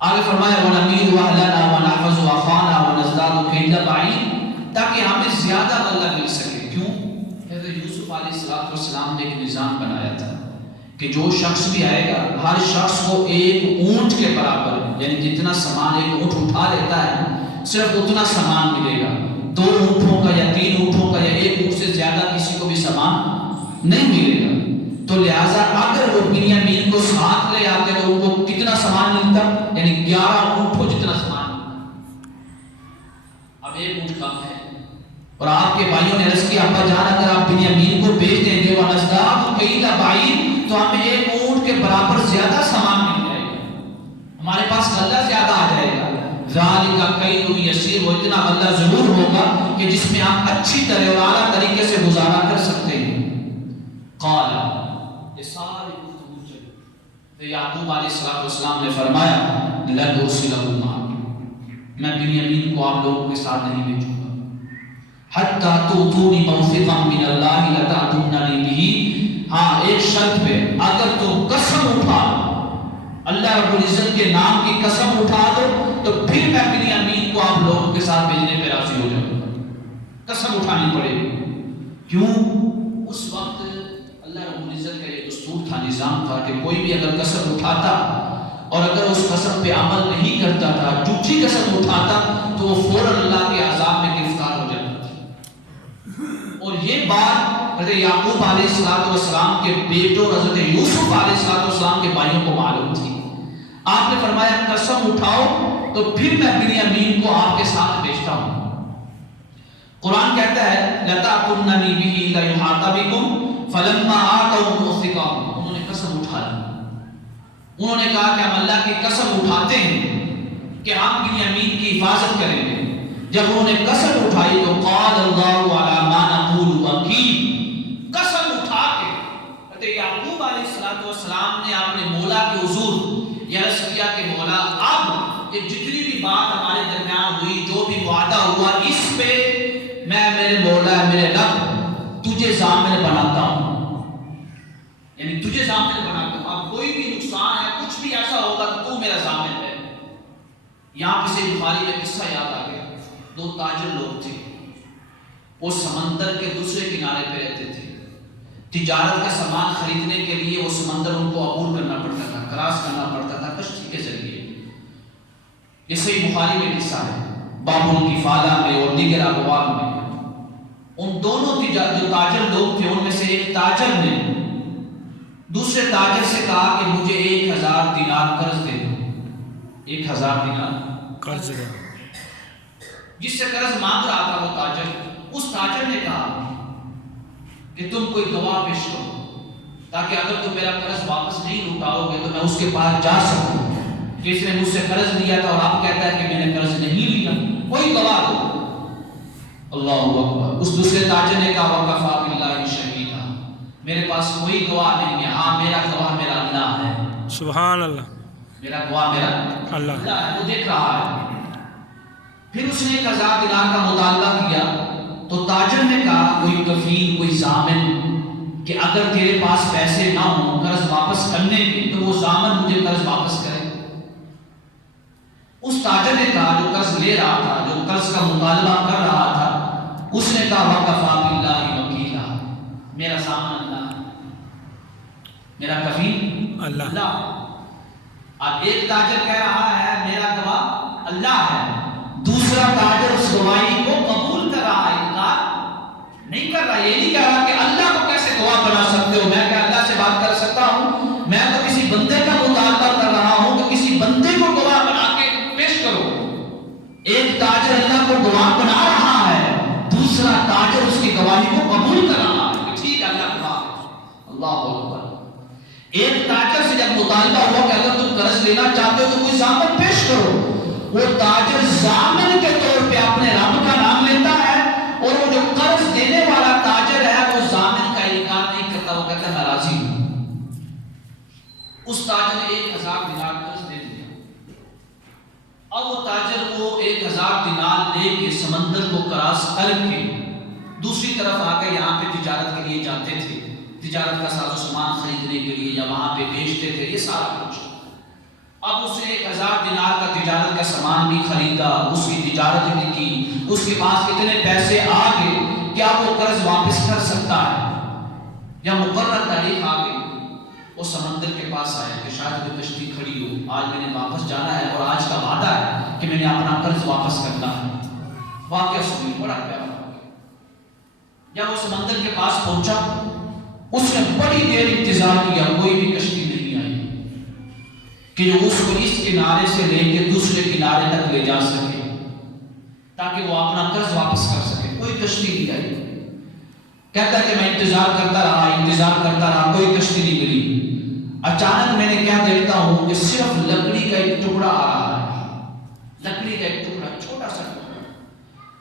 آگے فرمایا وَنَمِيرُ أَهْلَنَا وَنَحْفَظُ أَخَانَا وَنَزْدَادُ كَيْلَ بَعِيرٍ، تاکہ ہمیں زیادہ غلہ مل سکے۔ کیوں؟ حضرت یوسف علیہ السلام نے ایک نظام بنایا تھا کہ جو شخص بھی آئے گا ہر شخص کو ایک اونٹ کے برابر، یعنی جتنا سامان ایک اونٹ اٹھا لیتا ہے صرف اتنا سامان ملے گا، 2 اونٹوں کا یا 3 اونٹوں کا یا 1 اونٹ سے زیادہ کسی کو بھی سامان نہیں ملے گا۔ تو لہٰذا اگر وہ بنیامین کو ساتھ لے آتے تو ان کو کتنا سامان ملتا؟ یعنی 11 اونٹوں جتنا سامان۔ اب 1 اونٹ کم ہے، اور آپ کے بھائیوں نے عرض کیا ابا جان اگر آپ بنیامین کو بھیج دیں گے وَنَزْدَادُ كَيْلَ بَعِيرٍ، تو ہمیں 1 اونٹ کے برابر زیادہ سامان مل جائے گا، ہمارے پاس غلہ زیادہ آ جائے گا۔ ذَلِكَ كَيْلٌ يَسِيرٌ، وہ اتنا غلہ ضرور ہوگا کہ جس میں آپ اچھی طرح اور اعلیٰ طریقے سے گزارا کر سکتے ہیں۔ قال، یہ ساری گفتگو چلی تو یعقوب علیہ السلام نے فرمایا لَنُرْسِلَهُ مَعَكُمْ، میں بنیامین کو آپ لوگوں کے ساتھ نہیں بھیجوں گا، حَتَّى تُؤْتُونِ مَوْثِقًا مِّنَ اللَّهِ لَتَأْتُونَنِي بِهِ، ہاں ایک شرط پہ، اگر تم قسم اٹھا اللہ رب العزت کے نام کی قسم اٹھا دو تو پھر میں بنیامین کو آپ لوگوں کے ساتھ بھیجنے پہ راضی ہو جاؤں گا، قسم اٹھانی پڑے گی۔ کیوں؟ اس وقت اللہ رب العزت کا یہ دستور تھا، نظام تھا کہ کوئی بھی اگر قسم اٹھاتا اور اگر اس قسم پہ عمل نہیں کرتا تھا، جھوٹی قسم اٹھاتا، تو وہ فوراً اللہ کے عذاب میں گرفتار ہو جاتا تھا۔ اور یہ بات حضرت یعقوب علیہ السلام کے بیٹوں اور حضرت یوسف علیہ السلام کے بھائیوں کو معلوم تھی۔ آپ نے فرمایا قسم اٹھاؤ تو پھر میں بنیامین کو آپ کے ساتھ بھیجتا ہوں۔ قرآن کہتا ہے لَتَأْتُونَنِي بِهِ لَيُحَاطَ بِكُمْ فَلَمَّا آتَوْا مُوثِقًا، انہوں نے قسم اٹھا لی، انہوں نے کہا کہ ہم اللہ کی قسم اٹھاتے ہیں کہ ہم بنیامین کی حفاظت کریں گے۔ جب انہوں نے قسم اٹھائی تو قال اللہ علی ما نقول وکیل، قسم اٹھا کے حضرت یعقوب علیہ السلام نے اپنے مولا کے حضور یہ عرض کیا کہ مولا اب یہ جتنی بھی بات ہمارے درمیان ہوئی، جو بھی وعدہ ہوا، اس پہ میں میرے مولا میرے رب تجھے ضامن بناتا ہوں، یعنی تجھے ضامن بناتا ہوں، اب کوئی بھی نقصان ہے، کچھ بھی ایسا ہوگا تو میرا ضامن ہے۔ یہاں پہ سے بخاری میں قصہ یاد آ گیا، دو تاجر لوگ تھے، وہ سمندر کے دوسرے کنارے پہ رہتے تھے، تجارت کا سامان خریدنے کے لیے وہ سمندر ان کو عبور کرنا پڑتا تھا، کراس کرنا پڑتا تھا کشتی کے ذریعے۔ یہ صحیح بخاری میں قصہ ہے، باب الکفالہ میں اور دیگر ابواب میں۔ ان دونوں جو تاجر لوگ تھے، ان میں سے ایک تاجر نے دوسرے تاجر سے کہا کہ مجھے 1000 دینار قرض دے دو، 1000 دینار قرض دے۔ جس سے قرض مانگ رہا تھا وہ تاجر، اس تاجر نے کہا کہ تم کوئی گواہ پیش کرو، تاکہ اگر تم میرا قرض واپس نہیں لوٹاؤ گے تو میں اس کے پاس جا سکوں کہ اس نے مجھ سے قرض لیا تھا اور آپ کہتا ہے کہ میں نے قرض نہیں لیا، کوئی گواہ دو۔ اللہ اکبر۔ اس دوسرے تاجر نے کہا وَكَفَىٰ بِاللَّهِ شَهِيدًا، میرے پاس کوئی گواہ نہیں ہے، ہاں میرا گواہ میرا اللہ ہے۔ سبحان اللہ۔ میرا گواہ میرا اللہ ہے، وہ دیکھ رہا ہے۔ پھر اس نے 1000 دینار کا مطالبہ کیا تو تاجر نے کہا کوئی کفیل، کوئی ضامن، کہ اگر تیرے پاس پیسے نہ ہوں قرض واپس کرنے کے تو وہ ضامن مجھے قرض واپس کرے۔ اس تاجر نے کہا، جو قرض لے رہا تھا، جو قرض کا مطالبہ کر رہا تھا، اس نے کہا وَكَفَىٰ بِاللَّهِ وَكِيلًا، میرا ضامن اللہ ہے، میرا کفیل اللہ۔ اب ایک تاجر کہہ رہا ہے میرا گواہ اللہ ہے، دوسرا تاجر اس گواہی کو قبول کر رہا ہے، انکار نہیں کر رہا۔ یہ نہیں کہہ رہا کہ اللہ کو کیسے گواہ بنا سکتے ہو، میں کیا اللہ سے بات کر سکتا ہوں؟ میں تو کسی بندے کا مطالبہ کر رہا ہوں کہ کسی بندے کو گواہ بنا کے پیش کرو۔ ایک تاجر اللہ کو گواہ بنا رہا ہے، دوسرا تاجر اس کی گواہی کو قبول کر رہا ہے کہ ٹھیک ہے اللہ گواہ ہے۔ اللہ اکبر۔ ایک تاجر سے جب مطالبہ ہوا کہ اگر تم قرض لینا چاہتے ہو تو کوئی ضامن پیش کرو، وہ تاجر ضامن کے طور پہ اپنے رب کا نام لیتا ہے، اور وہ جو قرض دینے والا تاجر ہے وہ ضامن کا انکار نہیں کرتا، وہ کہتا ہے میں راضی ہوں۔ اس تاجر نے 1000 دینار قرض دے دیا۔ اب وہ تاجر کو 1000 دینار لے کے سمندر کو کراس کر کے دوسری طرف آ کے یہاں پہ تجارت کے لیے جاتے تھے، تجارت کا ساز و سامان خریدنے کے لیے یا وہاں پہ بیچتے تھے، یہ سارا کچھ۔ اب اس نے 1000 دینار کا تجارت کا سامان بھی خریدا، اس کی تجارت بھی کی، اس کے پاس اتنے پیسے آ گئے کہ اب وہ قرض واپس کر سکتا ہے، یا مقرر تاریخ آ گئی، وہ سمندر کے پاس آیا کہ شاید وہ کشتی کھڑی ہو، آج میں نے واپس جانا ہے اور آج کا وعدہ ہے کہ میں نے اپنا قرض واپس کرنا ہے۔ واقعہ سنی، بڑا پیارا واقعہ۔ جب وہ سمندر کے پاس پہنچا، اس نے بڑی دیر انتظار کیا، کوئی بھی کشتی نہیں آئی کہ جو اس کو اس کنارے سے لے کے دوسرے کنارے تک لے جا سکے تاکہ وہ اپنا قرض واپس کر سکے، کوئی کشتی نہیں آئی۔ کہتا ہے کہ میں انتظار کرتا رہا، کوئی کشتی نہیں ملی۔ اچانک میں نے کیا دیکھتا ہوں کہ صرف لکڑی کا ایک ٹکڑا آ رہا ہے، لکڑی کا ایک ٹکڑا، چھوٹا سا ٹکڑا۔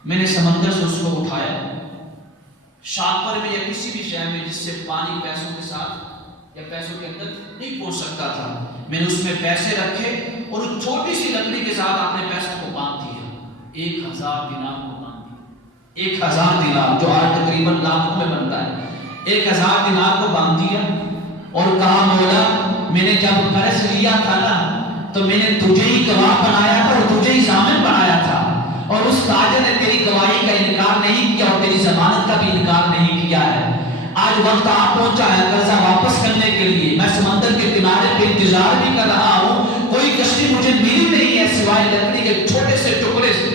میں نے سمندر سے اس کو اٹھایا، شاپر میں یا کسی بھی شہر میں جس سے پانی پیسوں کے ساتھ یا پیسوں کے اندر نہیں پہنچ سکتا تھا، میں نے اس میں پیسے رکھے اور اس چھوٹی سی لکڑی کے ساتھ اپنے پیسوں کو باندھ دیا، 1000 دینار کو باندھ دیا، 1000 دینار جو آج تقریباً لاکھوں میں بنتا ہے، 1000 دینار کو باندھ دیا اور کہا مولا میں نے جب قرض لیا تھا نا تو میں نے تجھے ہی گواہ بنایا تھا اور تجھے ہی ضامن بنایا تھا، اور اس تاجر نے تیری گواہی کا انکار نہیں کیا اور تیری ضمانت کا بھی انکار نہیں کیا ہے۔ آج وقت آ پہنچا ہے قرضہ واپس کرنے کے لیے، میں سمندر کے کنارے پہ انتظار بھی کر رہا ہوں، کوئی کشتی مجھے ملی نہیں ہے سوائے لکڑی کے چھوٹے سے ٹکڑے سے،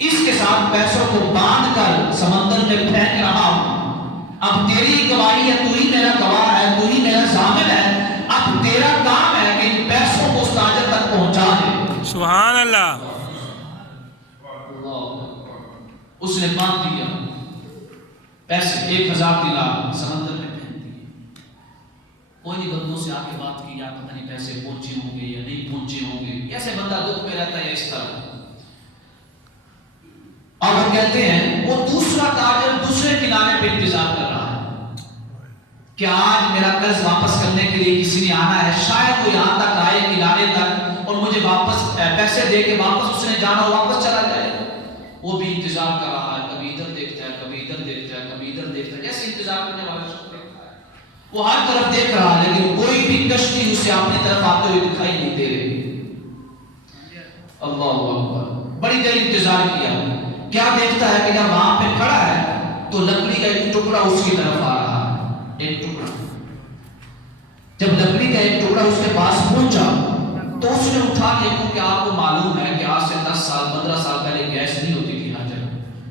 اس کے ساتھ پیسوں کو باندھ کر سمندر میں پھینک رہا ہوں۔ اب تیری گواہی ہے، تو ہی میرا گواہ ہے، تو ہی میرا ضامن ہے، اب تیرا کام ہے کہ ان پیسوں کو اس تاجر تک پہنچا دے۔ سبحان اللہ۔ اس نے باندھ دیا پیسے، 1000 دینار سمندر میں پھینک دیے۔ کوئی نہیں بندوں سے آ کے بات کی، یا پتہ نہیں پیسے پہنچے ہوں گے یا نہیں پہنچے ہوں گے، ایسے بندہ دکھ میں رہتا ہے اس طرح۔ اور وہ کہتے ہیں وہ دوسرا تاجر دوسرے کنارے پہ انتظار کر رہا ہے کہ آج میرا قرض واپس کرنے کے لیے کسی نے آنا ہے، شاید وہ یہاں تک آئے کنارے تک اور مجھے واپس پیسے دے کے واپس اس نے جانا واپس چلا جائے. وہ بھی انتظار کر رہا ہے, کبھی ادھر دیکھتا ہے, کبھی ادھر دیکھتا ہے, کبھی ادھر دیکھتا ہے, جیسے انتظار کرنے والا شخص دیکھتا ہے. وہ ہر طرف دیکھ رہا ہے لیکن کوئی بھی کشتی اسے اپنی طرف آتے ہوئے دکھائی نہیں دے رہی. اللہ اکبر. بڑی دیر انتظار کیا. کیا دیکھتا ہے کہ جب وہاں پہ کھڑا ہے تو لکڑی کا ایک ٹکڑا اس کی طرف آ رہا ہے, ایک ٹکڑا. جب لکڑی کا ایک ٹکڑا اس کے پاس پہنچا تو اس نے اٹھا لیا, کیونکہ آپ کو معلوم ہے کہ آج سے 10 سال 15 سال پہلے گیس نہیں ہوتی تھی ہر جگہ,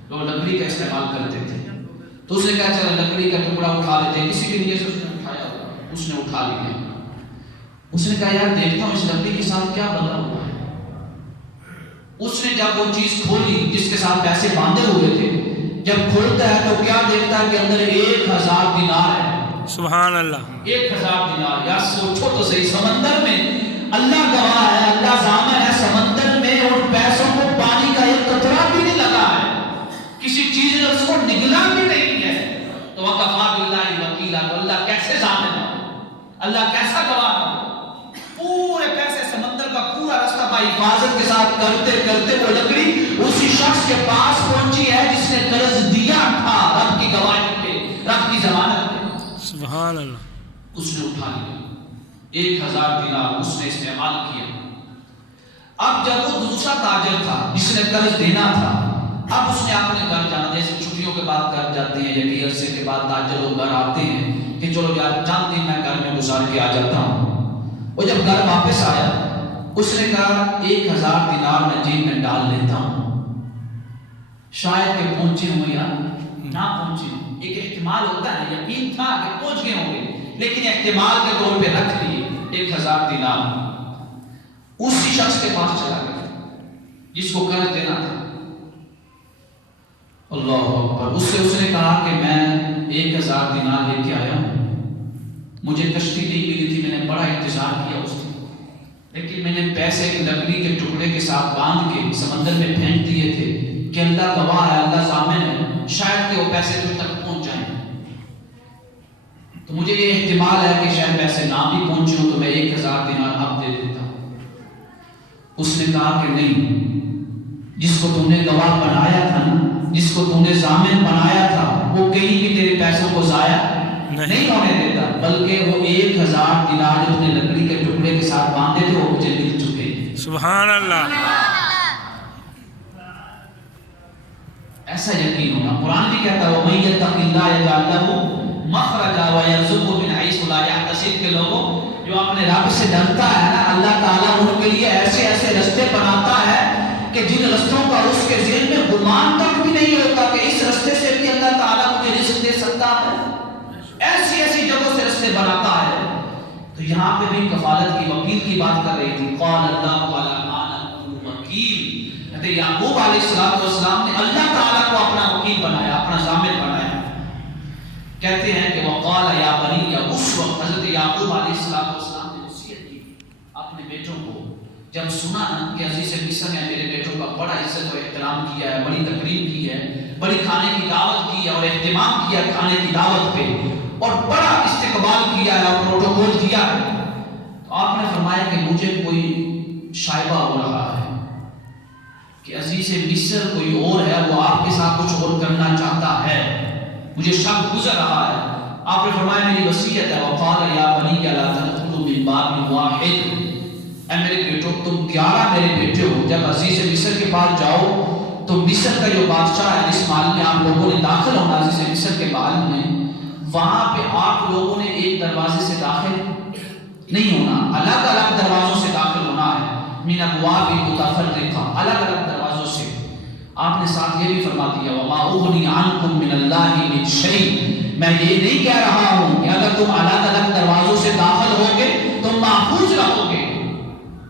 لوگ لکڑی کا استعمال کرتے تھے. تو اس نے کہا چلا لکڑی کا ٹکڑا اٹھا لیتے ہیں, کسی کے لیے سے اس نے اٹھایا, اس نے اٹھا لیا. اس نے کہا یار دیکھتا ہوں اس لکڑی کے ساتھ کیا بنا ہوا ہے. اس نے جب وہ چیز کھولی جس کے ساتھ پیسے باندھے ہوئے تھے, جب کھولتا ہے تو کیا دیکھتا ہے کہ اندر 1000 دینار ہے. سبحان اللہ. 1000 دینار. یا سوچو تو صحیح, سمندر میں اللہ گواہ ہے, اللہ ضامن ہے, سمندر میں ان پیسوں کو پانی کا ایک قطرہ بھی نہیں لگا ہے, کسی چیز نے اس کو نگلا بھی نہیں ہے. تو وَقَفَا بِاللَّهِ وَكِيلًا. تو اللہ کیسے ضامن ہے, اللہ کیسا گواہ ہے. پورے پیسے سمندر کا پورا راستہ با حفاظت کے ساتھ کرتے کرتے وہ لکڑی اسی شخص کے پاس پہنچی ہے جس نے قرض دیا تھا رب کی گواہی پہ, رب کی ضمانت پہ. سبحان اللہ. اس نے اٹھا لیا 1000 دینار اس نے استعمال کیا. اب جب وہ دوسرا تاجر تھا جس نے قرض دینا تھا, اب اس نے اپنے گھر جانا, جیسے چھٹیوں کے بعد گھر جاتے ہیں یا کئی عرصے کے بعد تاجر لوگ گھر آتے ہیں کہ چلو یار چند دن میں گھر میں گزار کے آ جاتا ہوں. وہ جب گھر واپس آیا اس نے کہا 1000 دینار میں جیب میں ڈال لیتا ہوں, شاید کہ پہنچے ہوں یا نہ پہنچے ہوں. ایک احتمال ہوتا ہے, یقین تھا کہ پہنچ گئے ہوں گے لیکن احتمال کے طور پہ رکھ لیے 1000 دینار. اسی شخص کے پاس چلا گیا جس کو قرض دینا تھا. اللہ اکبر. اس نے کہا کہ میں 1000 دینار لے کے آیا ہوں, مجھے کشتی نہیں ملی تھی, میں نے بڑا انتظار کیا اس دن, لیکن میں نے پیسے کی لکڑی کے ٹکڑے کے ساتھ باندھ کے سمندر میں پھینک دیے تھے کہ اللہ گواہ ہے, اللہ ضامن ہے, شاید کہ وہ پیسے تم تک پہنچ جائیں. تو مجھے یہ احتمال ہے کہ شاید پیسے نہ بھی پہنچے ہوں, تو میں 1000 دینار اب دے دیتا ہوں. اس نے کہا کہ نہیں, جس کو تم نے گواہ بنایا تھا نا, جس کو تم نے ضامن بنایا تھا, وہ کہیں بھی تیرے پیسوں کو ضائع نہیں ہونے دیتا, بلکہ وہ 1000 دینار جو اپنے لکڑی کے ٹکڑے کے ساتھ باندھے تھے وہ مجھے مل چکے. سبحان اللہ. ایسا یقین ہونا. قرآن بھی کہتا ہے وَمَن يَتَّقِ اللَّهَ يَجْعَل لَهُ مَخْرَجًا وَيَرْزُقْهُ مِنْ حَيْثُ لَا يَحْتَسِبُ. کے لوگوں جو اپنے رب سے ڈرتا ہے نا, اللہ تعالیٰ ان کے لیے ایسے ایسے رستے بناتا ہے کہ جن رستوں کا اس کے ذہن میں گمان تک بھی نہیں ہوتا کہ اس رستے سے بھی اللہ تعالیٰ مجھے رزق دے سکتا ہے. ایسی ایسی جگہوں سے رستے بناتا ہے. تو یہاں پہ بھی کفالت کی, وکیل کی بات کر رہی تھی. قال اللہ علی ما نقول وکیل. حضرت یعقوب علیہ السلام نے اللہ تعالیٰ کو اپنا وکیل بنایا, اپنا ضامن بنایا. کہتے ہیں کہ وقال یا بنی, یا اس وقت حضرت یعقوب علیہ السلام نے وصیت کی اپنے بیٹوں کو, جب سنا نا کہ عزیز مصر نے میرے بیٹوں کا بڑا عزت و احترام کیا ہے, بڑی تقریب کی ہے, بڑی کھانے کی دعوت کی ہے اور اہتمام کیا کھانے کی دعوت پہ, اور بڑا استقبال کیا ہے اور پروٹوکول دیا ہے, تو آپ نے فرمایا کہ مجھے کوئی شائبہ ہو رہا ہے کہ عزیز مصر کوئی اور ہے, وہ آپ کے ساتھ کچھ اور کرنا چاہتا ہے, مجھے شک گزر رہا ہے. آپ نے فرمایا میری وصیت ہے وقال یا بنی لا تدخلوا من باب واحد. اے میرے بیٹوں تم 11 میرے بیٹے ہو, جب عزیز مصر کے پاس جاؤ تو مصر کا جو بادشاہ ہے جس محل میں آپ لوگوں نے داخل ہونا عزیز مصر کے محل میں, وہاں پہ آپ لوگوں نے ایک دروازے سے داخل نہیں ہونا, الگ الگ دروازوں سے داخل ہونا ہے. من ابواب متفرقہ, الگ الگ دروازوں سے. آپ نے ساتھ یہ بھی فرما دیا وما اغنی عنکم من اللہ من شیء. میں یہ نہیں کہہ رہا ہوں کہ اگر تم الگ الگ دروازوں سے داخل ہوگے تم محفوظ رہو گے,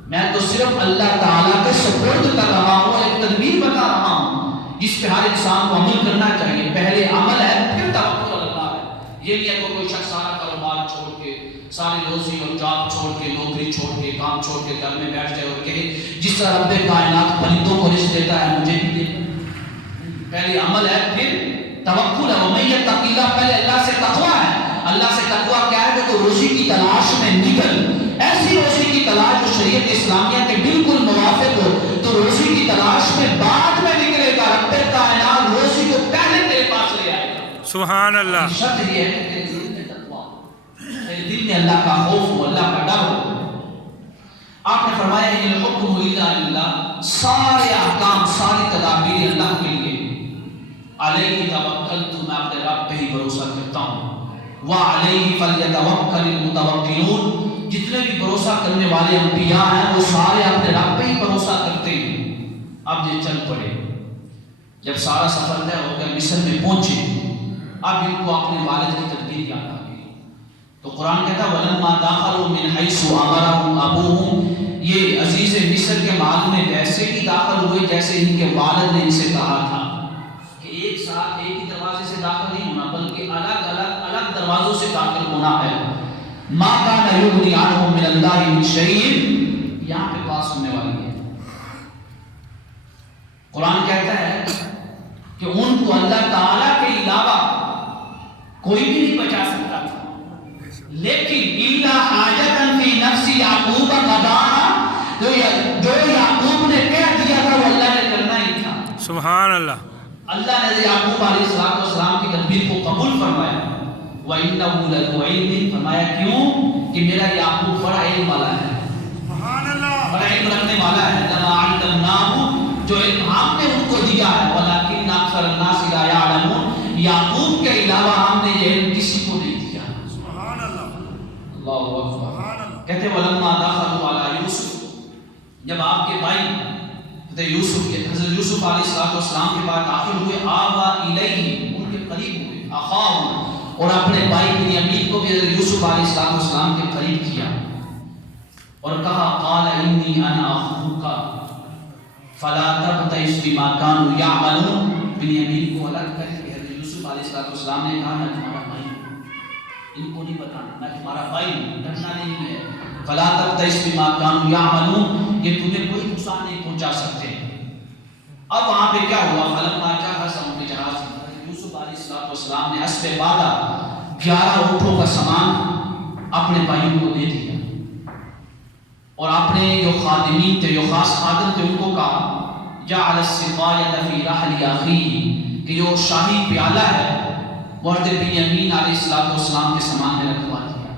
میں تو صرف اللہ تعالیٰ کے سپرد کر رہا ہوں, ایک تدبیر بتا رہا ہوں جس پہ ہر انسان کو عمل کرنا چاہیے. پہلے عمل ہے پھر توکل اللہ ہے. یہ نہیں ہے کہ کوئی شخص سارا کاروبار چھوڑ کے, ساری روزی اور جاب چھوڑ کے, نوکری چھوڑ کے, کام چھوڑ کے گھر میں بیٹھ جائے اور کہے جس طرح رب کائنات پرندوں کو رزق دیتا ہے مجھے بھی دے. پہلے عمل ہے پھر توکل ہے. وَمَن يَتَّقِ اللَّهَ, پہلے اللہ سے تقویٰ ہے. اللہ سے تقویٰ کیا ہے کہ تو روزی کی تلاش میں نکل, ایسی روزی کی تلاش جو شریعت اسلامیہ کے بالکل موافق ہو، تو روزی کی تلاش میں بعد میں نکلے گا، رب کائنات روزی کو پہلے تیرے پاس لے آئے گا۔ سبحان اللہ۔ شرط یہ ہے کہ تیرے دل میں تقویٰ ہو، تیرے دل میں اللہ کا خوف ہو، اللہ کا ڈر ہو۔ آپ نے فرمایا ان الحکم الا للہ، سارے احکام ساری تدابیر اللہ کے لیے، علیہ توکلت، میں اپنے رب پہ ہی بھروسہ کرتا ہوں، وعلیہ فلیتوکل المتوکلون، جتنے بھی بھروسہ کرنے والے انبیاء ہیں وہ سارے اپنے رب پہ ہی بھروسہ کرتے ہیں۔ اب یہ چل پڑے، جب سارا سفر طے ہو گیا، مصر میں پہنچے، اب ان کو اپنے والد کی تدبیر یاد آ گئی، تو قرآن کہتا ہے وَلَمَّا دَخَلُوا مِنْ حَيْثُ أَمَرَهُمْ أَبُوهُمْ، یہ عزیز مصر کے محل میں ویسے ہی داخل ہوئے جیسے ان کے والد نے ان سے کہا تھا کہ ایک ساتھ ایک ہی دروازے سے داخل نہیں ہونا، بلکہ الگ دروازوں سے داخل ہونا ہے۔ مَا كَانَ يُغْنِي عَنْهُم مِّنَ اللَّهِ مِن شَيْءٍ، یہاں پہ بات سننے والی ہے۔ قرآن کہتا ہے کہ ان کو اللہ تعالیٰ کے علاوہ کوئی بھی نہیں بچا سکتا تھا، لیکن اِلَّا حَاجَةً فِي نَفْسِ یعقوب قَضَاهَا، جو یعقوب نے کہہ دیا تھا وہ اللہ نے کرنا ہی تھا۔ سبحان اللہ۔ اللہ نے یعقوب علیہ السلام کی تدبیر کو قبول فرمایا، وَإِنَّهُ لَذُو عِلْمٍ، فرمایا کیوں کہ میرا یعقوب بڑا علم والا ہے، سبحان اللہ، بڑا علم رکھنے والا ہے۔ لَمَا عَلَّمْنَاهُ، جو علم ہم نے ان کو دیا ہے، وَلَكِنَّ أَكْثَرَ النَّاسِ لَا يَعْلَمُونَ، یعقوب کے علاوہ ہم نے یہ علم کسی کو نہیں دیا۔ سبحان اللہ، اللہ اکبر۔ سبحان اللہ۔ کہتے وَلَمَّا دَخَلُوا عَلَى یوسف، جب آپ کے بھائی حضرت یوسف علیہ السلام کے بعد داخل ہوئے، آوَا إِلَيْهِ، ان کے قریب ہوئے، أَخَاهُ، اور اپنے بھائی بنیامین کو بھی حضرت یوسف علیہ السلام کے قریب کیا اور کہا قَالَ إِنِّي أَنَا أَخُوكَ فَلَا تَبْتَئِسْ بِمَا كَانُوا يَعْمَلُونَ، بنیامین کو الگ کر کے حضرت یوسف علیہ السلام نے کہا میں تمہارا بھائی ہوں، ان کو نہیں بتانا، میں تمہارا بھائی ہوں، ڈرنا نہیں ہے۔ فَلَا تَبْتَئِسْ بِمَا كَانُوا يَعْمَلُونَ، یہ تمہیں کوئی نقصان نہیں پہنچا سکتے۔ اب وہاں پہ کیا ہوا؟ فَلَمَّا جَهَّزَهُم بِجَهَازِهِمْ، یوسف علیہ السلام نے اسبِ بادہ 11 اونٹوں کا سامان اپنے بھائیوں کو دے دیا، اور اپنے جو خادمین تھے، جو خاص خادم تھے، ان کو کہا جَعَلَ السِّقَایَةَ فِي رَحْلِ أَخِیهِ، کہ جو شاہی پیالہ ہے وہ حضرت بنیامین علیہ السلام کے سامان میں رکھوا دیا،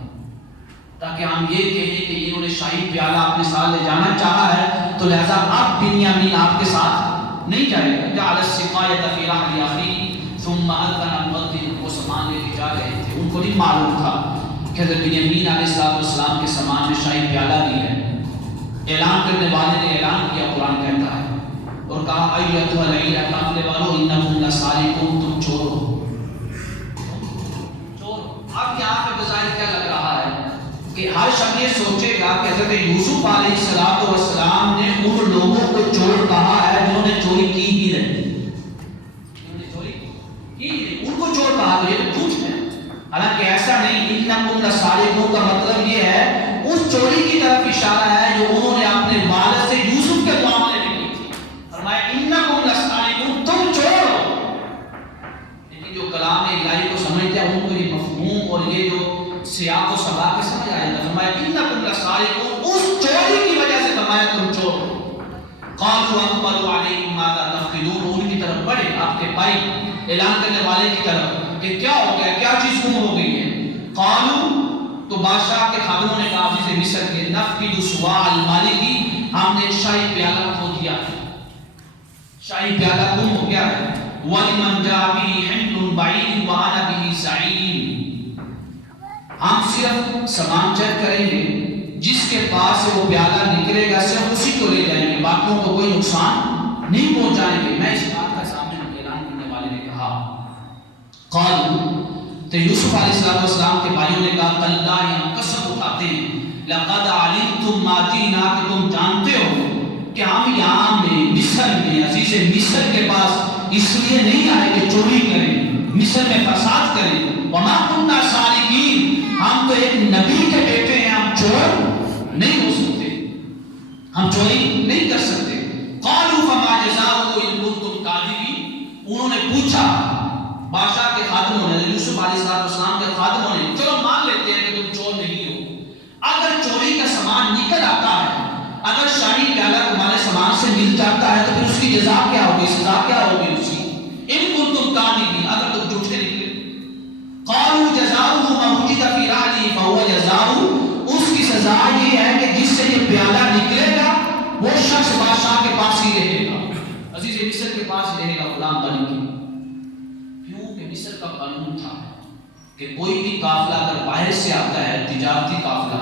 تاکہ ہم یہ کہیں کہ انہوں نے شاہی پیالہ اپنے ساتھ لے جانا چاہا ہے تو لہذا اب بنیامین آپ کے ساتھ نہیں جائے گا۔ جَعَلَ السِّقَایَةَ فِي رَحْلِ أَخِیهِ ثُمَّ أَذَّنَ مُؤَذِّنٌ، وہ سامان لے کے جا رہے تھے، ان کو نہیں معلوم تھا کہ حضرت بنیامین علیہ السلام کے سامان میں شاہی پیالہ بھی ہے۔ اعلان کرنے والے نے اعلان کیا، قرآن کہتا ہے، اور کہا ایھا العیر، قافلے والو انکم لسارقون، تم چور ہو، چور۔ اب یہاں پہ بظاہر کیا لگ رہا ہے کہ ہر شخص یہ سوچے گا کہ حضرت یوسف علیہ السلام نے ان لوگوں کو چور کہا ہے جنہوں نے چوری کی ہی نہیں، انہوں نے چوری کی ہی نہیں، ان کو چور کہا، تو یہ تو جھوٹ ہے۔ حالانکہ ایسا نہیں، انکم لسارقون کا مطلب یہ ہے اس چوری کی طرف اشارہ ہے جو انہوں نے اپنے والد سے یوسف کے معاملے میں کی تھی۔ فرمایا انکم لسارقون، تم چور ہو۔ لیکن جو کلام الہی کو سمجھتے ہیں ان کو یہ مفہوم اور یہ جو سیاق و سباق کے سمجھ آئے گا۔ فرمایا انکم لسارقون، اس چوری کی وجہ سے فرمایا تم چور ہو۔ قالوا اقبلوا علیہم ماذا تفقدون، ان کی طرف بڑھے، آپ کے بھائی اعلان کرنے والے کی طرف کہ کیا ہو گیا، کیا چیز گم ہو گئی ہے۔ قالوا، تو بادشاہ کے خادموں نے کہا عزیز مصر کے، نفقد سواع المالک، ہم نے شاہی پیالہ کھو دیا ہے، شاہی پیالہ گم ہو گیا ہے۔ وَلِمَنْ جَاءَ بِهِ حِمْلٌ بَعِيرٌ وَأَنَا بِهِ زَعِيمٌ، ہم صرف سامان چیک کریں گے، جس کے پاس سے وہ پیالہ نکلے گا صرف اسی کو لے جائیں گے، باقیوں کو کوئی نقصان نہیں پہنچائیں گے، میں اس بات کا سامنے اعلان کرنے والے نے کہا۔ قالوا، تو یوسف علیہ السلام کے بھائیوں نے کہا تاللہ، ہم قسم اٹھاتے ہیں، لقد علمتم ما جئنا، کہ تم جانتے ہو کہ ہم یہاں میں مصر میں عزیز مصر کے پاس اس لیے نہیں آئے کہ چوری کریں، مصر میں فساد کریں، وما كنا سارقین، ہم تو ایک نبی کے بیٹے ہیں، ہم چور نہیں ہو سکتے، ہم چوری نہیں کر سکتے۔ قالوا فما جزاؤه ان كنتم كاذبین، انہوں نے پوچھا بادشاہ کے خادموں نے، یوسف علیہ السلام کے خادموں نے، چلو مان لیتے ہیں کہ تم چور نہیں ہو، اگر چوری کا جاتا ہے تو پھر اس کی جزا کیا ہوگی، سزا کیا ہوگی اس کی؟ ان کنتم کاذبین، اگر تم جھوٹے نکلے۔ قالوا جزاؤه ما وجد في رحله فهو جزاؤه، اس کی سزا یہ ہے کہ جس سے یہ پیالہ نکلے گا وہ شخص بادشاہ کے پاس ہی رہے گا، عزیز مصر کے پاس رہے گا غلام بن کے۔ کیوں کہ مصر کا قانون تھا کہ کوئی بھی قافلہ اگر باہر سے آتا ہے، تجارتی قافلہ،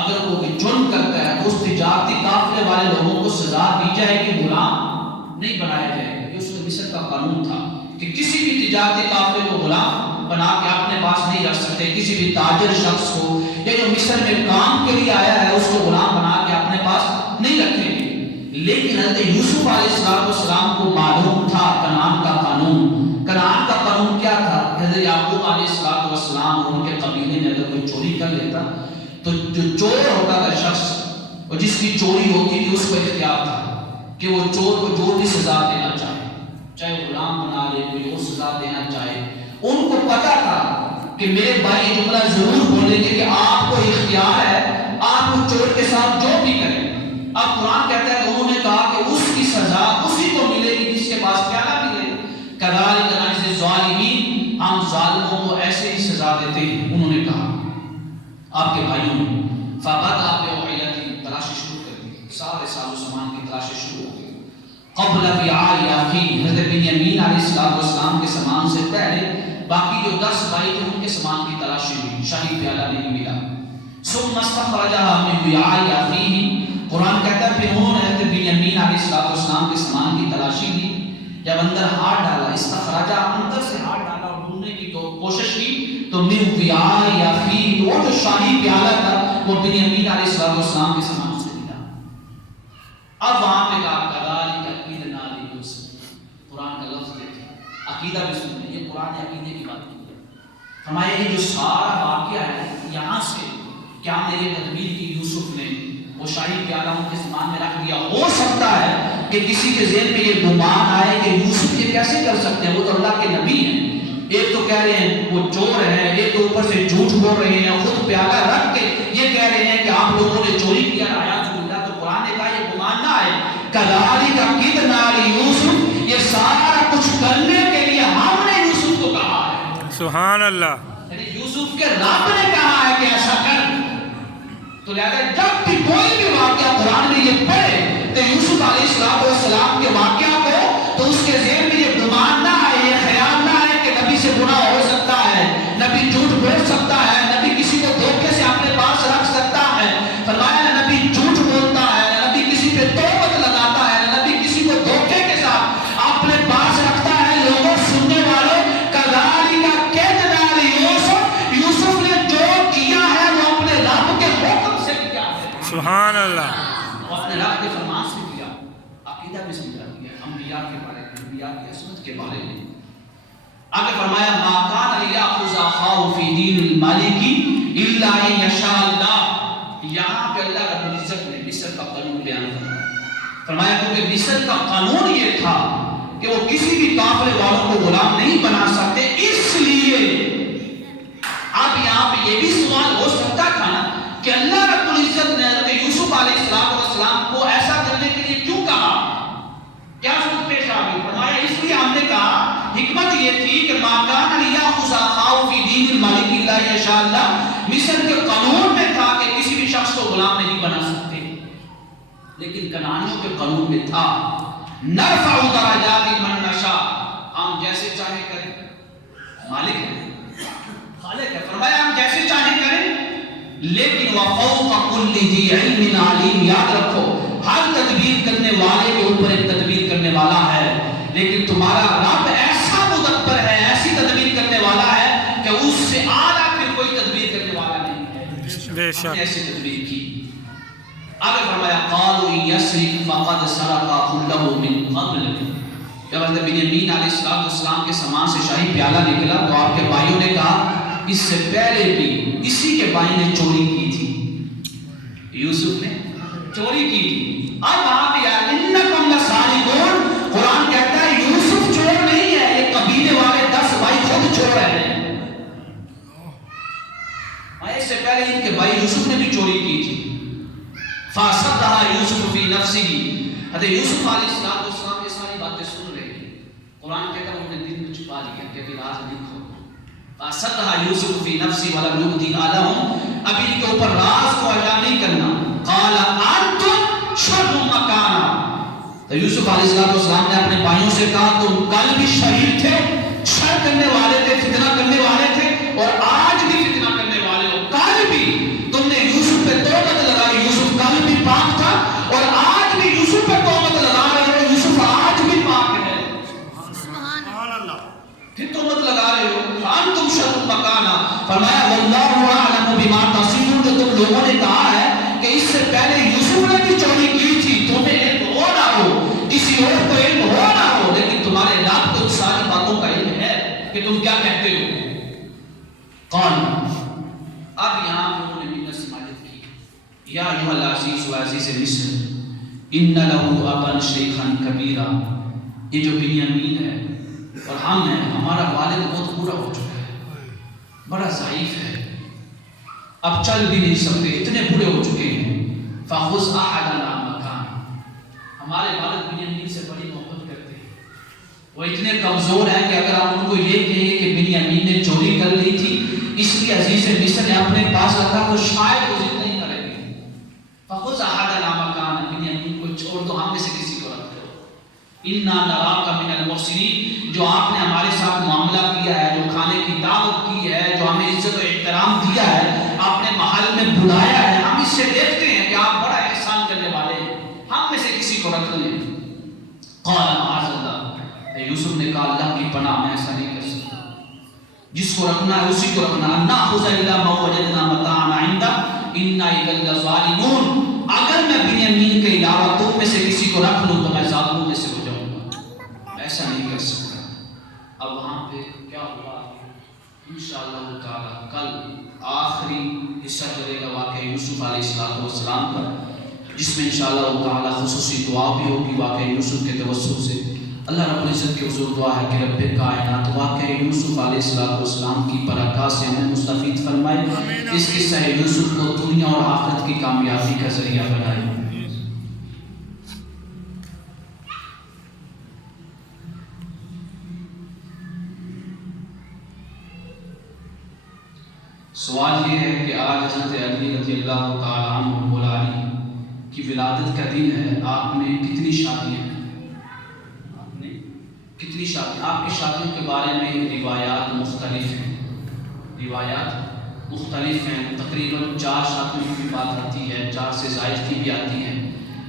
اگر وہ جرم کرتا ہے تو اس تجارتی قافلے والے لوگوں کو سزا دی جائے گی، غلام نہیں بنایا جائے گا۔ یہ اس میں مصر کا قانون تھا کہ کسی بھی تجارتی قافلے کو غلام بنا کے اپنے پاس نہیں رکھ سکتے، کسی بھی تاجر شخص کو یا جو مصر میں کام کے لیے آیا ہے اس کو غلام بنا کے اپنے پاس نہیں رکھیں گے۔ لیکن حضرت یوسف علیہ السلام کو معلوم تھا کنعان کا قانون۔ کنعان کا قانون کیا تھا؟ حضرت یعقوب علیہ السلام اور ان کے قبیلے میں اگر کوئی چوری کر لیتا تو جو چور ہوتا تھا شخص، اور جس کی چوری ہوتی تھی، اس کو اختیار تھا کہ وہ چور کو جو بھی سزا دینا چاہے، چاہے غلام بنا لے، کوئی اور سزا دینا چاہے۔ ان کو پتا تھا کہ میرے بھائی یہ جملہ ضرور بولیں گے کہ آپ کو اختیار ہے، آپ کو چور کے ساتھ جو بھی کریں۔ اب قرآن کہتا ہے کہ انہوں نے کہا کہ اس کی سزا اسی کو ملے گی جس کے پاس پیالہ ملے۔ کذالک نجزی الظالمین، ہم ظالموں کو ایسے ہی سزا دیتے ہیں۔ انہوں نے کہا آپ کے بھائیوں نے فبدأ بأوعیتہم، تلاشی شروع کر دی، سارے ساز و سامان کی تلاشی شروع ہو گئی۔ قبل وعاء اخیہ، حضرت بنیامین علیہ السلام کے سامان سے پہلے باقی جو 10 بھائی تھے ان کے سامان کی تلاشی ہوئی، شاہی پیالہ نہیں ملا۔ ثم استخرجها من وعاء اخیہ، قرآن کہتا ہے پھر انہوں نے حضرت بنیامین علیہ السلام کے سامان کی تلاشی لی، جب اندر ہاتھ ڈالا، استخرجہ اندر سے ہاتھ ڈالا اور ڈھونڈنے کی تو کوشش کی تو من وعاء اخیہ، وہ جو شاہی پیالہ تھا وہ بنیامین علیہ السلام کے سامان سے ملا۔ اب وہاں پہ کہا کذالک کیدنا لیوسف، قرآن کا لفظ دیکھیں، عقیدہ بھی سنیں، یہ قرآن عقیدے کی بات کی ہے۔ فرمایا یہ جو سارا واقعہ ہے یہاں سے کیا ہم نے یہ تدبیر کی، یوسف نے وہ شاہی پیالہ ان کے سامان میں رکھ دیا۔ ہو سکتا ہے کہ کسی کے ذہن میں یہ گمان آئے کہ یوسف یہ کیسے کر سکتے ہیں، وہ تو اللہ کے نبی ہیں، ایک تو کہہ رہے ہیں وہ چور ہے، ایک تو اوپر سے جھوٹ بول رہے ہیں، خود پیالہ رکھ کے یہ کہہ رہے ہیں کہ آپ لوگوں نے چوری کیا، اعوذ باللہ۔ تو قرآن نے کہا یہ گمان نہ آئے، کذالک کیدنا لیوسف، یہ سارا کچھ کرنے کے لیے ہم نے یوسف کو کہا ہے۔ سبحان اللہ، یعنی یوسف کے رب نے کہا ہے کہ ایسا کر۔ تو لہذا جب بھی کوئی بھی واقعہ قرآن میں یہ پڑھے تو یوسف علیہ السلام کے واقعہ کو تو اس کے ذہن میں یہ گمان نہ آئے، یہ خیال نہ آئے کہ نبی سے گناہ ہو سکتا ہے، نبی جھوٹ بول سکتا ہے، نبی کسی کو دھوکے سے اپنے پاس رکھ سکتا ہے۔ فرمایا نہ نبی جھوٹ بولتا ہے، نہ نبی کسی پہ تہمت لگاتا ہے، نہ نبی کسی کو دھوکے کے ساتھ اپنے پاس رکھتا ہے۔ لوگوں سننے والوں، کذالک کیدنا لیوسف، یوسف نے جو کیا ہے وہ اپنے رب کے حکم سے کیا ہے، سبحان اللہ، وہ اپنے رب کے فرمان سے کیا۔ عقیدہ بھی سمجھا دیا انبیاء کے بارے میں، انبیاء کی عصمت کے بارے میں۔ آگے فرمایا ما کان لیأخذ اخاہ فی دین الملک الا ان یشاء اللہ۔ یہاں پہ اللہ رب العزت نے مصر کا قانون بیان فرمایا کیونکہ مصر کا قانون یہ تھا کہ وہ کسی بھی قافلے والوں کو غلام نہیں بنا سکتے، اس لیے اب یہاں پہ یہ بھی سوال ہو سکتا تھا نا کہ اللہ رب العزت نے حضرت یوسف علیہ السلام کو ایسا کرنے کے لیے کیوں کہا، کیا صورت پیش آ گئی؟ فرمایا اس لیے ہم نے کہا حکمت یہ تھی کہ ما کان لیأخذ اخاہ فی دین الملک الا ان یشاء اللہ، مصر کے قانون میں تھا کہ کسی بھی شخص کو غلام نہیں بنا سکتے، لیکن کنعانیوں کے قانون میں تھا نرفع درجات من نشاء، ہم جیسے چاہے کریں، مالک ہے، خالق ہے، فرمایا ہم جیسے چاہے کریں، لیکن وفوق کل ذی علم علیم، یاد رکھو ہر تدبیر کرنے والے کے اوپر ایک تدبیر کرنے والا ہے، لیکن تمہارا رب ایسا مدبر ہے، ایسی تدبیر کرنے والا ہے کہ اس سے اعلیٰ پھر کوئی تدبیر کرنے والا نہیں ہے۔ بے شک، ایسی تدبیر کی۔ آگے فرمایا قالوا ان یسرق فقد سرق اخوہ من قبل، جب حضرت بنیامین علیہ السلام کے سامان سے شاہی پیالہ نکلا تو آپ کے بھائیوں نے کہا اس سے پہلے بھی اسی کے بھائی نے چوری کی تھی، یوسف نے چوری کی تھی۔ اب آپ یا انکم لسارقون، قرآن کہتا ہے یوسف چور نہیں ہے، یہ قبیلے والے 10 بھائی خود چور ہیں۔ اس سے پہلے ان کے بھائی یوسف نے بھی چوری کی تھی۔ فَأَصَرَّهَا يُوسُفُ فِي نَفْسِهِ، حضرت یوسف علیہ السلام یہ ساری باتیں سن رہے ہیں، قرآن کہتا ہے انہوں نے دل میں چھپا لیا کہ ابھی راز نہیں کھولنا۔ فَأَسَرَّهَا يُوسُفُ فِي نَفْسِهِ وَلَمْ يُبْدِهَا لَهُمْ، ابھی کے اوپر راز کو اعلان نہیں کرنا۔ قَالَ أَنْتُمْ شَرٌّ مَكَانًا، تو یوسف علیہ السلام نے اپنے بھائیوں سے کہا تم کل بھی شریر تھے، شر کرنے والے تھے، فتنہ کرنے والے تھے، اور آج بھی فتنہ کرنے والے ہو۔ کل بھی تم نے یوسف پہ تہمت لگائی، یوسف کل بھی پاک تھا، اور آج بھی یوسف پہ تہمت لگا رہے ہو، یوسف آج بھی پاک ہے۔ سبحان اللہ، پھر تہمت لگا رہے ہو۔ فَأَنْتُمْ شَرٌّ مَكَانًا، فرمایا وَاللَّهُ أَعْلَمُ بِمَا تَصِفُونَ، جو تم لوگوں نے کہا ہے کہ اس سے پہلے یوسف نے بھی چوری کی تھی، تمہیں علم ہو نہ ہو، کسی اور کو علم ہو نہ ہو، لیکن تمہارے رب کو ساری باتوں کا علم ہے کہ تم کیا کہتے ہو۔ قال، اب یہاں پہ انہوں نے بھی نصیحت کی، یا ایھا العزیز و عزیز مصر ان لہ ابا شیخا کبیرا، یہ جو بنیامین ہے اور ہم ہیں، ہمارا والد بہت بوڑھا ہو چکا ہے، بڑا ضعیف ہے، اب چل بھی نہیں سکتے، اتنے بوڑھے ہو چکے ہیں۔ فخذ احدنا مکانہ، ہمارے والد بنیامین سے بڑی محبت کرتے ہیں، وہ اتنے کمزور ہیں کہ اگر آپ ان کو یہ کہیں کہ بنیامین نے چوری کر لی تھی اس لیے عزیز مصر نے اپنے پاس رکھا تو شاید وہ زندہ ہی نہ رہے۔ فخذ احدنا مکانہ، بنیامین کو چھوڑ دو، ہم میں سے کسی کو رکھ دو۔ انا نراک من المحسنین، جو آپ نے ہمارے ساتھ معاملہ کیا ہے، جو کھانے کی دعوت کی ہے، جو ہمیں عزت و احترام دیا ہے، آپ نے محل میں بلایا ہے، ہم اس سے دیکھتے ہیں کہ آپ بڑا احسان کرنے والے ہیں، ہم میں سے کسی کو رکھ لیں۔ قال معاذ اللہ، یوسف نے کہا اللہ کی پناہ، میں ایسا نہیں کر سکتا، جس کو رکھنا ہے اسی کو رکھنا۔ ناخذ الا ما وجدنا متاعنا عنده انا اذا لظالمون، اگر میں بنیامین کے علاوہ تم میں سے کسی کو رکھ لوں تو میں ظالموں میں سے ہو جاؤں گا، ایسا نہیں کر سکتا۔ اب وہاں پہ کیا ہوا انشاءاللہ تعالی کل آخری حصہ چلے گا واقعہ یوسف علیہ السلام کا، جس میں انشاءاللہ تعالی خصوصی دعا بھی ہوگی واقعہ یوسف کے توسط سے۔ اللہ رب العزت کی حضور دعا ہے کہ رب کائنات واقعہ یوسف علیہ السلام کی برکات سے ہمیں مستفید فرمائے، اس قصہ یوسف کو دنیا اور آخرت کی کامیابی کا ذریعہ بنائے۔ سوال یہ ہے کہ آج حضرت علی رضی اللہ تعالیٰ عنہ مولا علی کی ولادت کا دن ہے، آپ نے کتنی شادیاں ہیں؟ کتنی شادی؟ آپ کی شادیوں کے بارے میں روایات مختلف ہیں، روایات مختلف ہیں، تقریباً 4 شادیوں کی بات آتی ہے، 4 سے زائد کی بھی آتی ہے،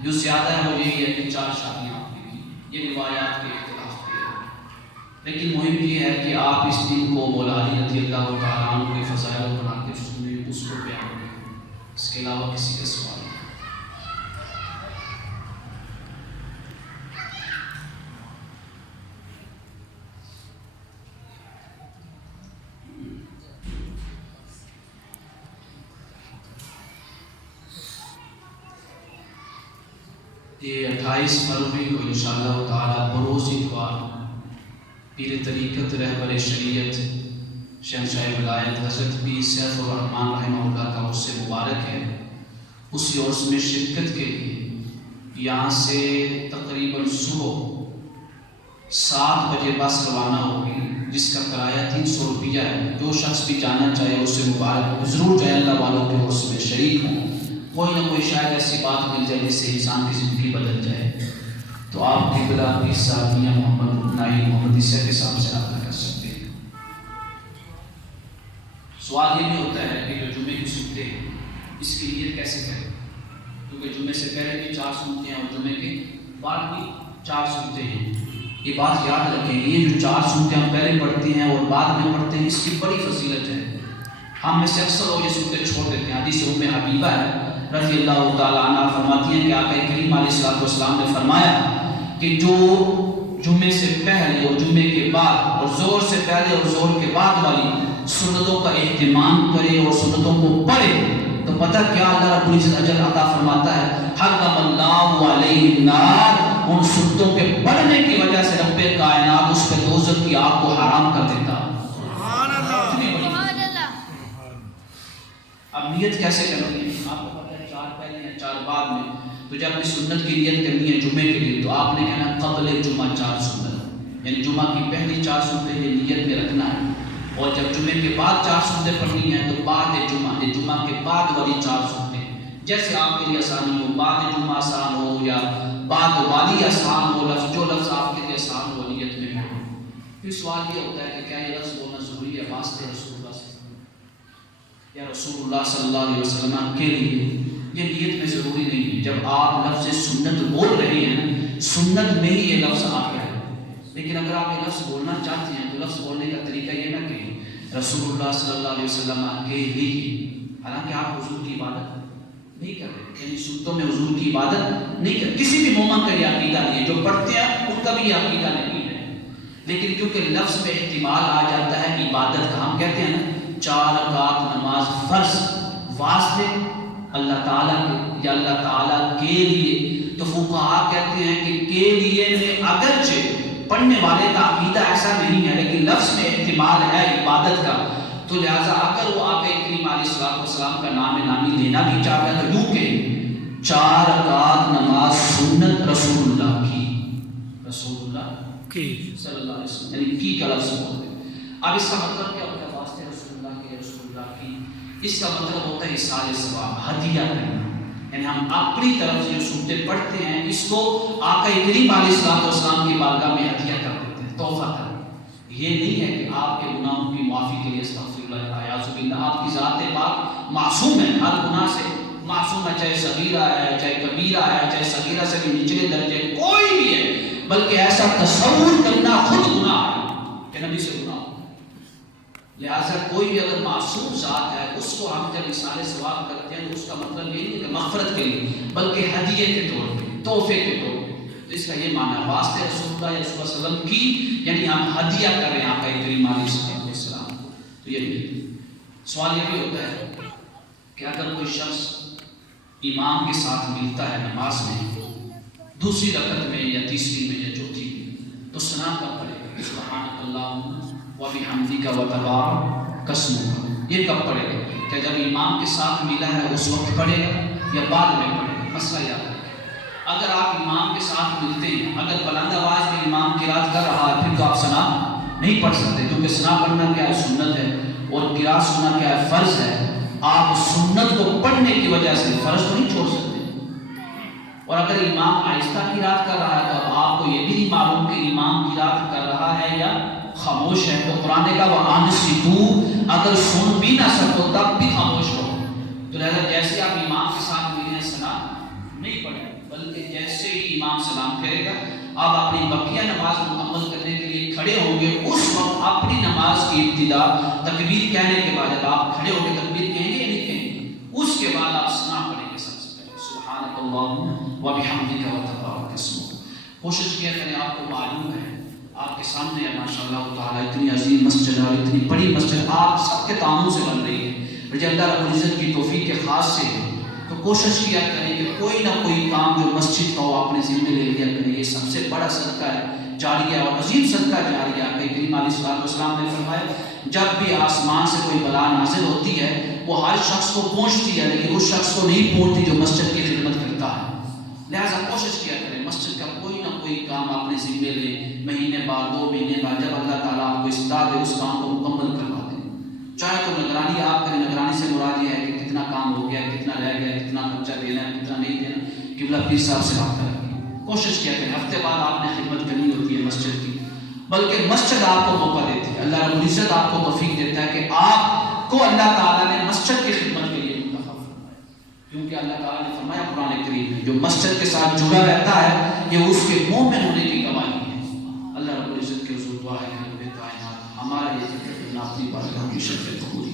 جو زیادہ ہے وہ یہی ہے کہ 4 شادیاں آپ نے کی، یہ روایات کے اختلاف پہ ہے، لیکن مہم یہ ہے کہ آپ اس دن کو مولا علی رضی اللہ تعالیٰ عنہ کے فضائل و مناقب سنیں، اس کو بیان کریں، اس کے علاوہ کسی کا سوال نہیں۔ یہ 28 فروری کو انشاءاللہ تعالی بروز اتوار پیر طریقت رہبر شریعت شہنشاہ ولایت حضرت پیر سیف الرحمن رحمہ اللہ کا عرس مبارک ہے، اسی عرس میں شرکت کے لیے یہاں سے تقریباً صبح 7 بجے بس روانہ ہوگی، جس کا کرایہ 300 روپیہ ہے۔ جو شخص بھی جانا چاہے اس سے مبارک ضرور جائے، اللہ والوں کے عرس میں شریک ہوں، کوئی نہ کوئی شاید ایسی بات مل جائے جس سے انسان کی زندگی بدل جائے۔ تو آپ کی بلا پیر صاحب میاں محمد نائی محمد عیسیٰ کے صاحب سے رابطہ کر سکتے ہیں۔ سوال یہ بھی ہوتا ہے کہ جو جمعے کی سنتے ہیں اس کی نیت کیسے کریں، کیونکہ جمعے سے پہلے بھی 4 سنتے ہیں اور جمعے کے بعد بھی 4 سنتے ہیں۔ یہ بات یاد رکھیں، یہ جو 4 سنتے ہم پہلے پڑھتے ہیں اور بعد میں پڑھتے ہیں، اس کی بڑی فضیلت ہے۔ ہم میں سے اکثر لوگ یہ سنتے چھوڑ دیتے ہیں۔ حدیث ام حبیبہ ہے رضی اللہ تعالیٰ عنہ فرماتی ہیں کہ آقا کریم علیہ السلام نے فرمایا کہ جو جمعے سے پہلے اور جمعے کے بعد اور زور سے پہلے اور زور کے بعد والی سنتوں کا اہتمام کرے اور سنتوں کو پڑھے تو پتہ کیا اللہ رب العزت اجر عطا فرماتا ہے۔ حرم اللہ علیہ النار، ان سنتوں کے پڑھنے کی وجہ سے رب کائنات اس پہ دوزخ کی آگ کو حرام کر دیتا۔ سبحان اللہ، اب نیت کیسے کرنی ہے؟ آپ کو پتہ ہے 4 پہلے ہیں 4 بعد میں، تو جب بھی سنت کی نیت کرنی ہے جمعے کے لیے تو آپ نے کہنا قبل جمعہ 4 سنت، یعنی جمعہ کی پہلی 4 سنتیں یہ نیت میں رکھنا ہے، اور جب جمعے کے بعد 4 سنتیں پڑھنی ہے تو بعد جمعہ کے بعد والی 4 سنتیں، جیسے آپ کے لیے آسانی ہو، بعد جمعہ آسان ہو یا بعد والی آسان ہو، جو لفظ آپ کے لیے آسان ہو نیت میں ہو۔ پھر سوال یہ ہوتا ہے کہ کیا یہ لفظ بولنا ضروری ہے واسطے رسول اللہ صلی اللہ علیہ وسلم، یا رسول اللہ صلی اللہ علیہ وسلم کے لیے؟ یہ نیت میں ضروری نہیں ہے۔ جب آپ لفظ سنت بول رہے ہیں، سنت میں ہی یہ لفظ آ گیا ہے، لیکن اگر آپ یہ لفظ بولنا چاہتے ہیں تو لفظ بولنے کا طریقہ یہ نہ کہ رسول اللہ صلی اللہ علیہ وسلم کے لیے، حالانکہ آپ حضور کی عبادت نہیں کر رہے، یعنی سنتوں میں حضور کی عبادت نہیں کر، کسی بھی مومن کا یہ عقیدہ نہیں ہے، جو پڑھتے ہیں ان کا بھی یہ عقیدہ نہیں ہے، لیکن کیونکہ لفظ میں احتمال آ جاتا ہے عبادت کا، ہم کہتے ہیں نا 4 رکعت نماز فرض واسطے اللہ تعالیٰ کے یا اللہ تعالیٰ کے لیے، تو فقہاء کہتے ہیں کہ کے لیے میں اگرچہ پڑھنے والے کا عقیدہ ایسا نہیں ہے لیکن لفظ میں احتمال ہے عبادت کا، تو لہٰذا اگر وہ آقا کریم علیہ السلام کا نام نامی لینا بھی چاہتا ہے تو یوں کہ 4 رکعت نماز سنت رسول اللہ کی، رسول اللہ کی صلی اللہ علیہ وسلم، یعنی کی کا لفظ بولتے ہیں۔ اب اس کا مطلب کیا ہوتا ہے واسطے رسول اللہ کے، رسول اللہ کی؟ اس کا مطلب ہوتا ہے اصحال ثواب، ہدیہ کرنا، یعنی ہم اپنی طرف سے جو سنتیں پڑھتے ہیں اس کو آقا کریم علیہ السلام کی بارگاہ میں ہدیہ کر دیتے ہیں، تحفہ کر دیتے ہیں۔ یہ نہیں ہے کہ آپ کے گناہوں کی معافی کے لیے استغفر اللہ اعوذ باللہ، آپ کی ذات پاک معصوم ہے، ہر گناہ سے معصوم ہے، چاہے صغیرہ ہے چاہے کبیرہ ہے، چاہے صغیرہ سے بھی نچلے درجے کوئی بھی ہے، بلکہ ایسا تصور کرنا خود گناہ ہے کہ نبی سے گناہ ہو۔ لہٰذا کوئی بھی اگر معصوم ذات ہے اس کو ہم جب اصحال ثواب کرتے ہیں تو اس کا مطلب یہ نہیں کہ مغفرت کے لیے، بلکہ ہدیے کے طور پہ، تحفے کے طور پہ۔ تو اس کا یہ معنی ہے واسطے رسول اللہ یا رسول اللہ صلی اللہ علیہ وسلم کی، یعنی ہم ہدیہ کر رہے ہیں آقا کریم علیہ السلام کو۔ تو یہ بھی سوال یہ بھی ہوتا ہے کہ اگر کوئی شخص امام کے ساتھ ملتا ہے نماز میں، دوسری رکعت میں یا تیسری میں یا چوتھی میں، تو ثنا کب پڑھے گا؟ سبحانک اللہم وبحمدک وتبارک اسمک، یہ کب پڑھے گا؟ کہ جب امام کے ساتھ ملا ہے اس وقت پڑھے گا یا بعد میں پڑھے گا؟ مسئلہ یاد ہے، اگر آپ امام کے ساتھ ملتے ہیں، اگر بلند آواز میں امام قرات کر رہا ہے پھر تو آپ ثنا نہیں پڑھ سکتے، کیونکہ ثنا پڑھنا کیا ہے؟ سنت ہے، اور قرات سننا کیا ہے؟ فرض ہے۔ آپ سنت کو پڑھنے کی وجہ سے فرض کو نہیں چھوڑ سکتے۔ اور اگر امام آہستہ قرات کر رہا ہے تو آپ کو یہ بھی نہیں معلوم کہ امام قرات کر رہا ہے یا خاموش ہے، تو قرآن کا وَأَنصِتُوا، اگر سن بھی نہ سکو تب بھی خاموش ہو۔ تو لہذا جیسے آپ امام کے ساتھ ملیں ثنا نہیں پڑھیں، بلکہ جیسے ہی امام سلام کرے گا آپ اپنی بقیہ نماز مکمل کرنے کے لیے کھڑے ہوں گے، اس وقت اپنی نماز کی ابتدا تکبیر کہنے کے بعد، جب آپ کھڑے ہو کے تکبیر کہیں گے یا نہیں کہیں گے، اس کے بعد آپ ثنا پڑھیں گے سب سے پہلے سبحانک اللہم وبحمدک وتبارک اسمک۔ کوشش کیا کریں، آپ کو معلوم ہے آپ کے سامنے ہے ماشاءاللہ تعالیٰ اتنی عظیم مسجد اور اتنی بڑی مسجد آپ سب کے تعاون سے بن رہی ہے، اور جب اللہ رب العزت کی توفیق کے خاص سے ہے تو کوشش کیا کریں کہ کوئی نہ کوئی کام جو مسجد کا ہو اپنے ذمہ لے لیا کریں۔ یہ سب سے بڑا صدقہ ہے جاریہ اور عظیم صدقہ جاریہ ہے۔ کریم علیہ السلام نے فرمایا جب بھی آسمان سے کوئی بلا نازل ہوتی ہے وہ ہر شخص کو پہنچتی ہے لیکن اس شخص کو نہیں پہنچتی جو مسجد کی خدمت کرتا ہے۔ لہٰذا کوشش کیا کریں مسجد کا کوئی نہ کوئی کام اپنے ذمہ لیں، مہینے بعد 2 مہینے بعد جب اللہ تعالیٰ آپ کو استطاعت دے اس کام کو مکمل کروا دیں۔ چاہے تو نگرانی آپ کریں، نگرانی سے مراد یہ ہے کہ کتنا کام ہو گیا، کتنا رہ گیا، کتنا خرچہ دینا ہے، کتنا نہیں دینا، قبلہ پیر صاحب سے بات کریں۔ کوشش کیا کریں، ہفتے بعد آپ نے خدمت کرنی ہوتی ہے مسجد کی، بلکہ مسجد آپ کو موقع دیتی ہے، اللہ رب العزت آپ کو توفیق دیتا ہے کہ آپ کو اللہ تعالیٰ نے مسجد کی خدمت کے لیے منتخب فرمایا، کیونکہ اللہ تعالیٰ نے فرمایا قرآن کریم میں جو مسجد کے ساتھ جڑا رہتا ہے یہ اس کے مومن ہونے کی گواہی ہے۔ اللہ رب العزت کے حضور دعا ہے کہ رب کائنات ہمارا یہ ذکر اپنی بارگاہ میں شرف قبول